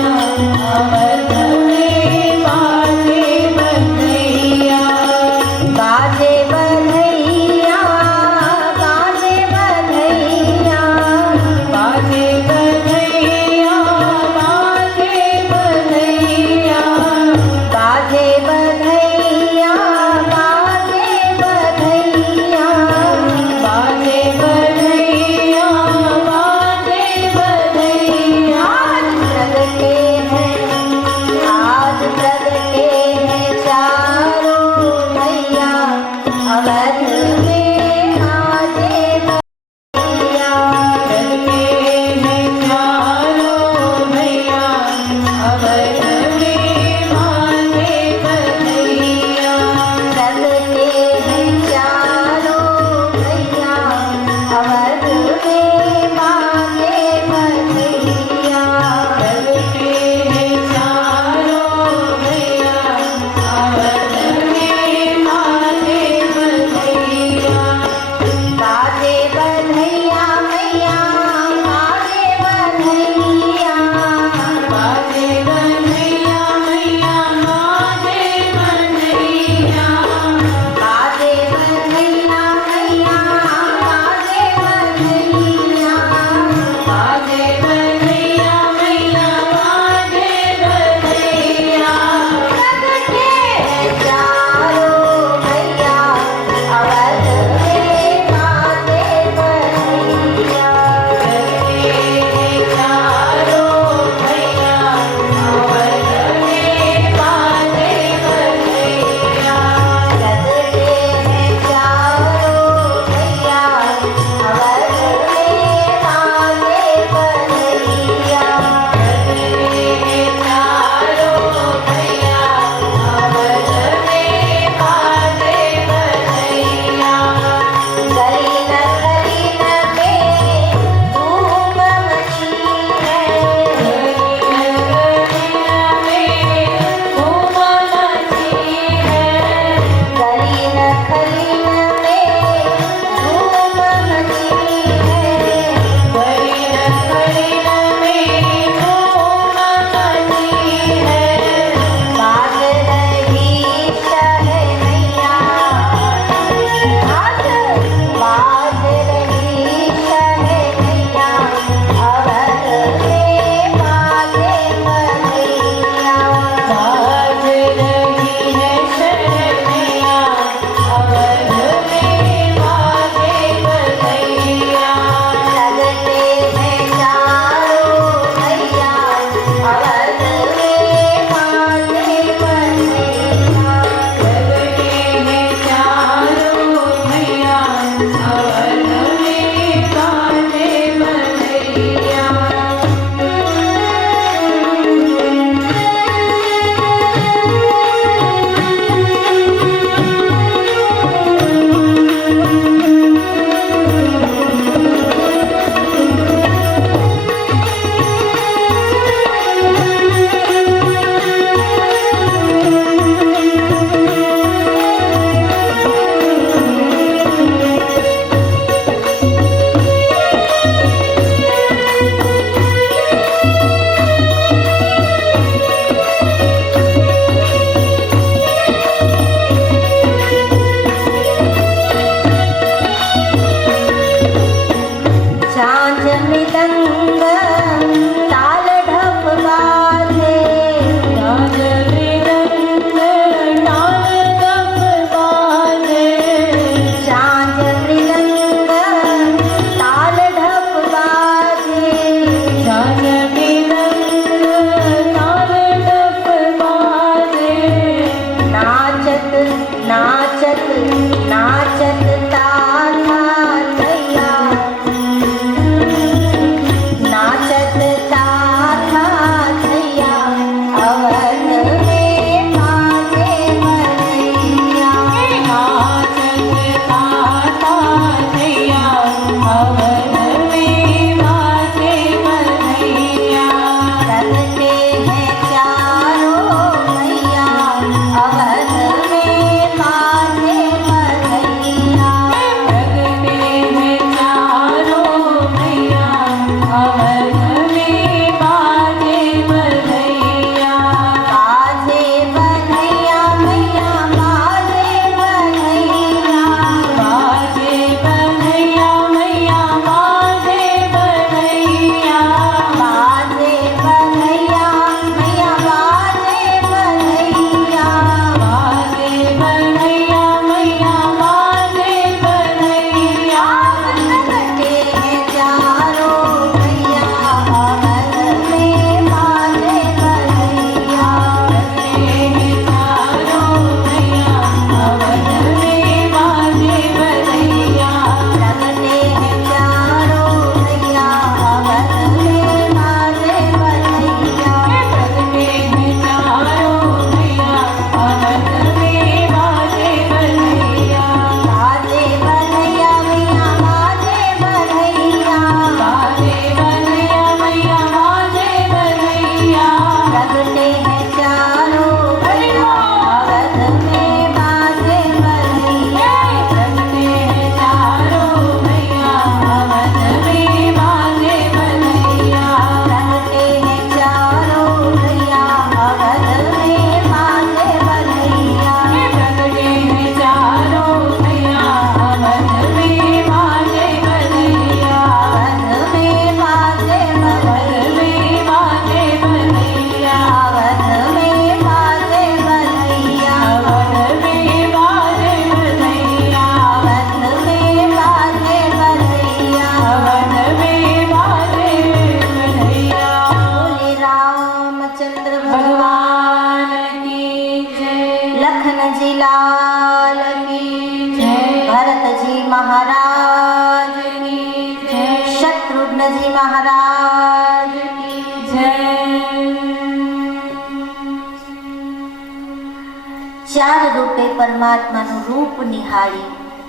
ચાર રૂપે પરમાત્માનું રૂપ નિહાળી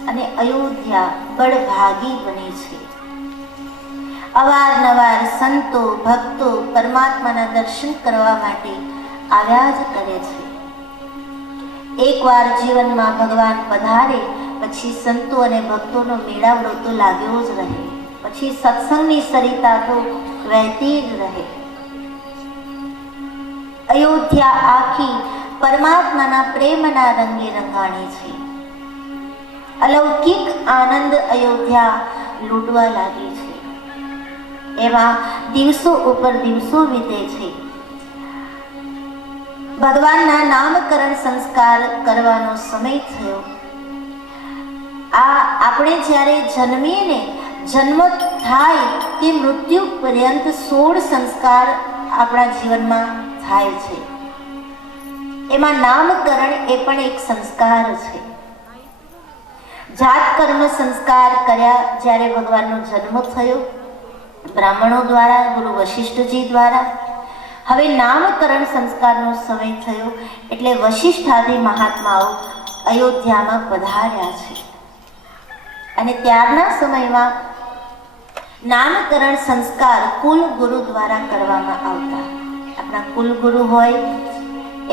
અને અયોધ્યા બળભાગી બને છે. અવારનવાર સંતો ભક્તો પરમાત્માના દર્શન કરવા માટે આવ્યા જ કરે છે. એકવાર જીવનમાં ભગવાન પધારે પછી સંતો અને ભક્તોનો મેળાવડો તો લાગ્યો જ રહે. પછી સત્સંગની સરિતા તો વહેતી જ રહે. અયોધ્યા આખી પરમાત્માના પ્રેમના રંગે રંગાણી છે. અલૌકિક આનંદ અયોધ્યા લૂંટવા લાગી છે. એમાં દિવસો ઉપર દિવસો વીતે છે. ભગવાનના નામકરણ સંસ્કાર કરવાનો સમય થયો. આપણે જ્યારે જન્મીએ ને, જન્મ થાય તે મૃત્યુ પર્યંત 16 સંસ્કાર આપણા જીવનમાં થાય છે. એમાં નામકરણ એ પણ એક સંસ્કાર છે. જાત કર્મ સંસ્કાર કર્યા જ્યારે ભગવાનનો જન્મ થયો બ્રાહ્મણો દ્વારા, ગુરુ વશિષ્ઠજી દ્વારા. હવે નામકરણ સંસ્કારનો સમય થયો એટલે વશિષ્ઠાદિ મહાત્માઓ અયોધ્યામાં પધાર્યા છે. અને ત્યારના સમયમાં નામકરણ સંસ્કાર કુલ ગુરુ દ્વારા કરવામાં આવતા. આપણા કુલ ગુરુ હોય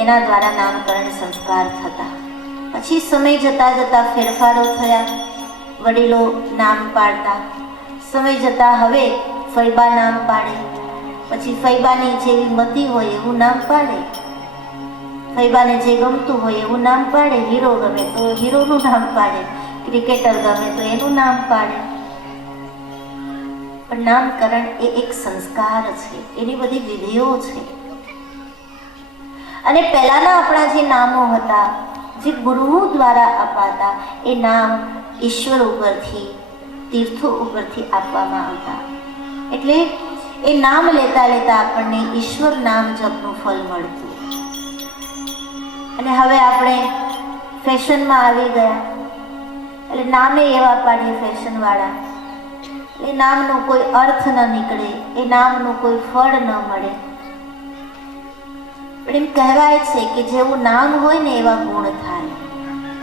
એના દ્વારા નામકરણ સંસ્કાર થતા. પછી સમય જતા જતા ફેરફારો થયા. વડીલો નામ પાડતા. સમય જતા હવે ફૈબા નામ પાડે. પછી ફૈબાની જેવી મતી હોય એવું નામ પાડે. ફૈબાને જે ગમતું હોય એવું નામ પાડે. હીરો ગમે તો હીરોનું નામ પાડે. ક્રિકેટર ગમે તો એનું નામ પાડે. પણ નામકરણ એ એક સંસ્કાર છે. એની બધી વિધિઓ છે. અને પહેલાના આપણા જે નામો હતા, જે ગુરુઓ દ્વારા અપાતા, એ નામ ઈશ્વર ઉપરથી, તીર્થો ઉપરથી આપવામાં આવતા. એટલે એ નામ લેતા લેતા આપણને ઈશ્વર નામ જપનું ફળ મળતું. અને હવે આપણે ફેશનમાં આવી ગયા એટલે નામે એવા પાડીએ ફેશનવાળા. એ નામનો કોઈ અર્થ ન નીકળે, એ નામનું કોઈ ફળ ન મળે. પણ એમ કહેવાય છે કે જેવું નામ હોય ને એવા ગુણ થાય.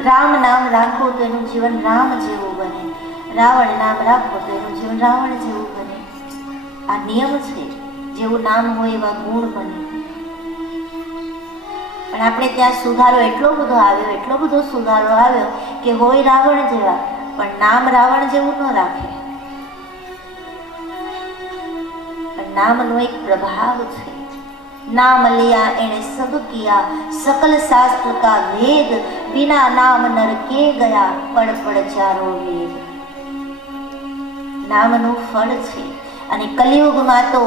રામ નામ રાખો તો એનું જીવન રામ જેવું બને. રાવણ નામ રાખો તો એનું જીવન રાવણ જેવું બને. આ નિયમ છે. જેવું નામ હોય એવા ગુણ બને. પણ આપણે ત્યાં સુધારો એટલો બધો સુધારો આવ્યો કે હોય રાવણ જેવા પણ નામ રાવણ જેવું ન રાખે. પણ નામનો એક પ્રભાવ છે. नाम लिया एने सब किया सकल शास्त्र का भेद बिना नाम नर के गया पड़ पड़ चारो वेद. નામનું ફળ છે. અને કલિયુગમાં તો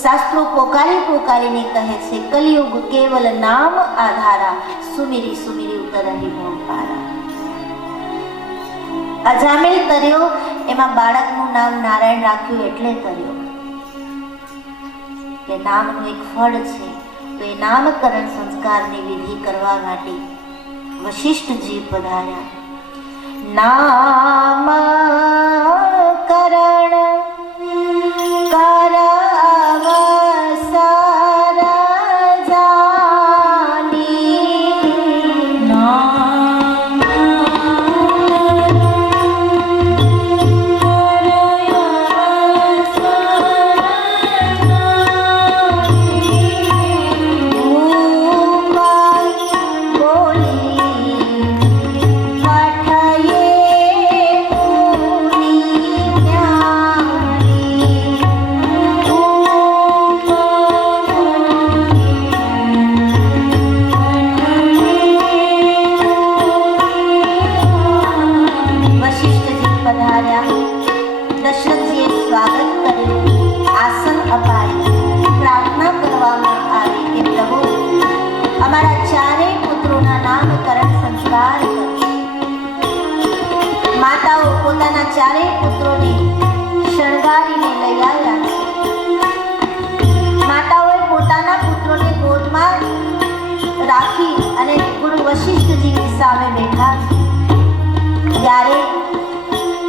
શાસ્ત્રો પોકારીને કહે છે કલિયુગ કેવલ નામ આધારા સુમિરી સુમિરી ઉતરહી મોપારા. અજામેલ તર્યો એમાં બાળકનું નામ નારાયણ રાખ્યું એટલે તર્યો. એ નામનું એક ફળ છે. તો એ નામકરણ સંસ્કારની વિધિ કરવા માટે વશિષ્ઠજી પધાર્યા. નામકરણ ચારેય પુત્રોને શણગારીને લઈ આવ્યા છે. માતાઓએ પોતાના પુત્રોને ગોદમાં રાખી અને ગુરુ વશિષ્ઠજીની સામે બેઠા છે. ત્યારે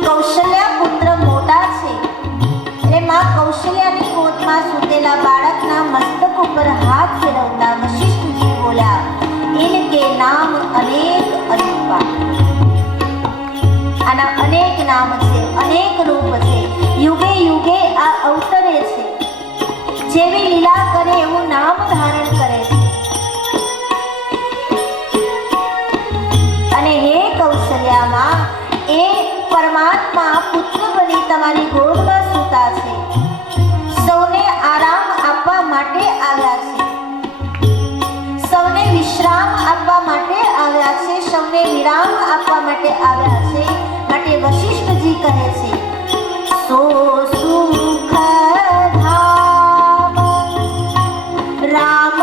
કૌશલ્યા પુત્ર મોટા છે એટલે માં કૌશલ્યાની ગોદમાં સૂતેલા બાળકના મસ્તક ઉપર હાથ ફેરવતા વશિષ્ઠજી બોલ્યા, ઇનકે નામ અને જેવી લીલા કરે એવું નામ ધારણ કરે છે. અને હે કૌશલ્યામાં, એ પરમાત્મા પુત્ર બની તમારી ગોદમાં સૂતા છે. સૌને આરામ આપવા માટે આવ્યા છે, સૌને વિશ્રામ આપવા માટે આવ્યા છે, સૌને વિરામ આપવા માટે આવ્યા છે. માટે વશિષ્ઠજી કહે છે, સો સુખ ધામ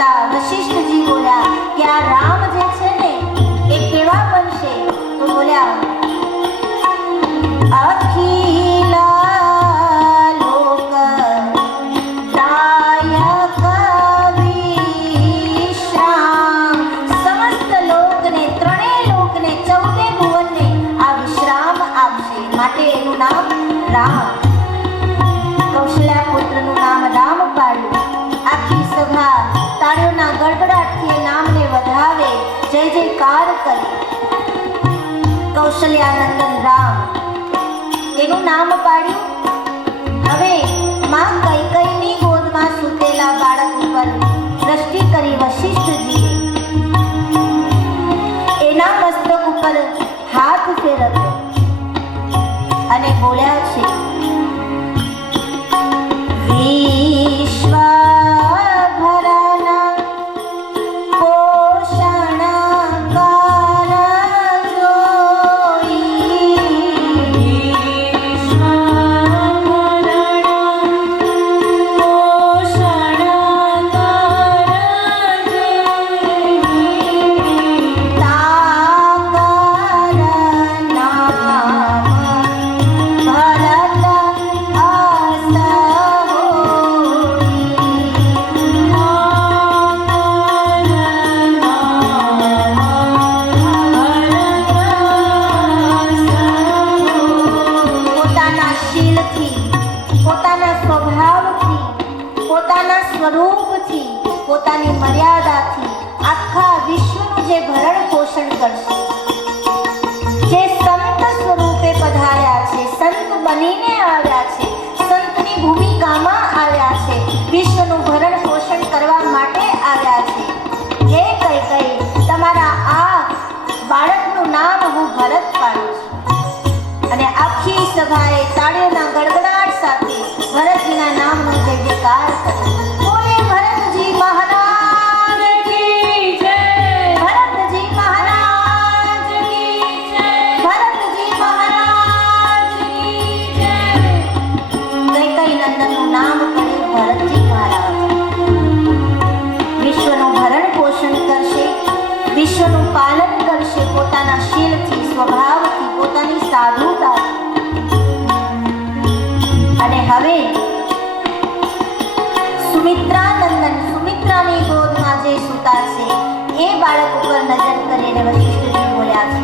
રામ વશિષ્ઠજી બોલ્યા કે આ રામ જે છે ને એ કેવા બનશે? તો બોલ્યા, અખિલ લોક દાયક વિશ્રામ, સમસ્ત લોકને, ત્રણેય લોકને, 14 ભુવનને આ વિશ્રામ આપશે. માટે એનું નામ રામ. કૌશલ્યા પુત્રનું નામ રામ પાડ્યું. આખી સભા તાળીઓના ગડગડાટથી એ નામને વધાવે, જય જયકાર કરે. કૌશલ્યાનંદન રામ એનું નામ પાડ્યું. હવે માં કૈકેયીની ગોદમાં સૂતેલા બાળક ઉપર દ્રષ્ટિ કરી વશિષ્ઠજીએ. એના મસ્તક ઉપર હાથ ફેરવ્યો અને બોલ્યા છે, વિશ્વ સ્વરૂપથી, પોતાની મર્યાદાથી આખા વિશ્વનું જે ભરણ પોષણ કરશે, જે સંત સ્વરૂપે પધાર્યા છે, સંત બનીને આવ્યા છે, સંતની ભૂમિકામાં આવ્યા છે, વિશ્વનું ભરણ પોષણ કરવા માટે આવ્યા છે. હે કૈકેયી, તમારા આ બાળકનું નામ હું ભરત પાડું છું. અને આખી સભાએ તાળીઓના ગડગડાટ સાથે ભરતજીના નામનો જય જયકાર કર્યો. વિશ્વનું પાલન કરશે પોતાના શીલથી, સ્વભાવથી, પોતાની સાધુતાથી. અને હવે સુમિત્રાનંદન, સુમિત્રાની ગોદમાં જે સૂતા છે એ બાળક ઉપર નજર કરીને વશિષ્ઠજી બોલ્યા છે,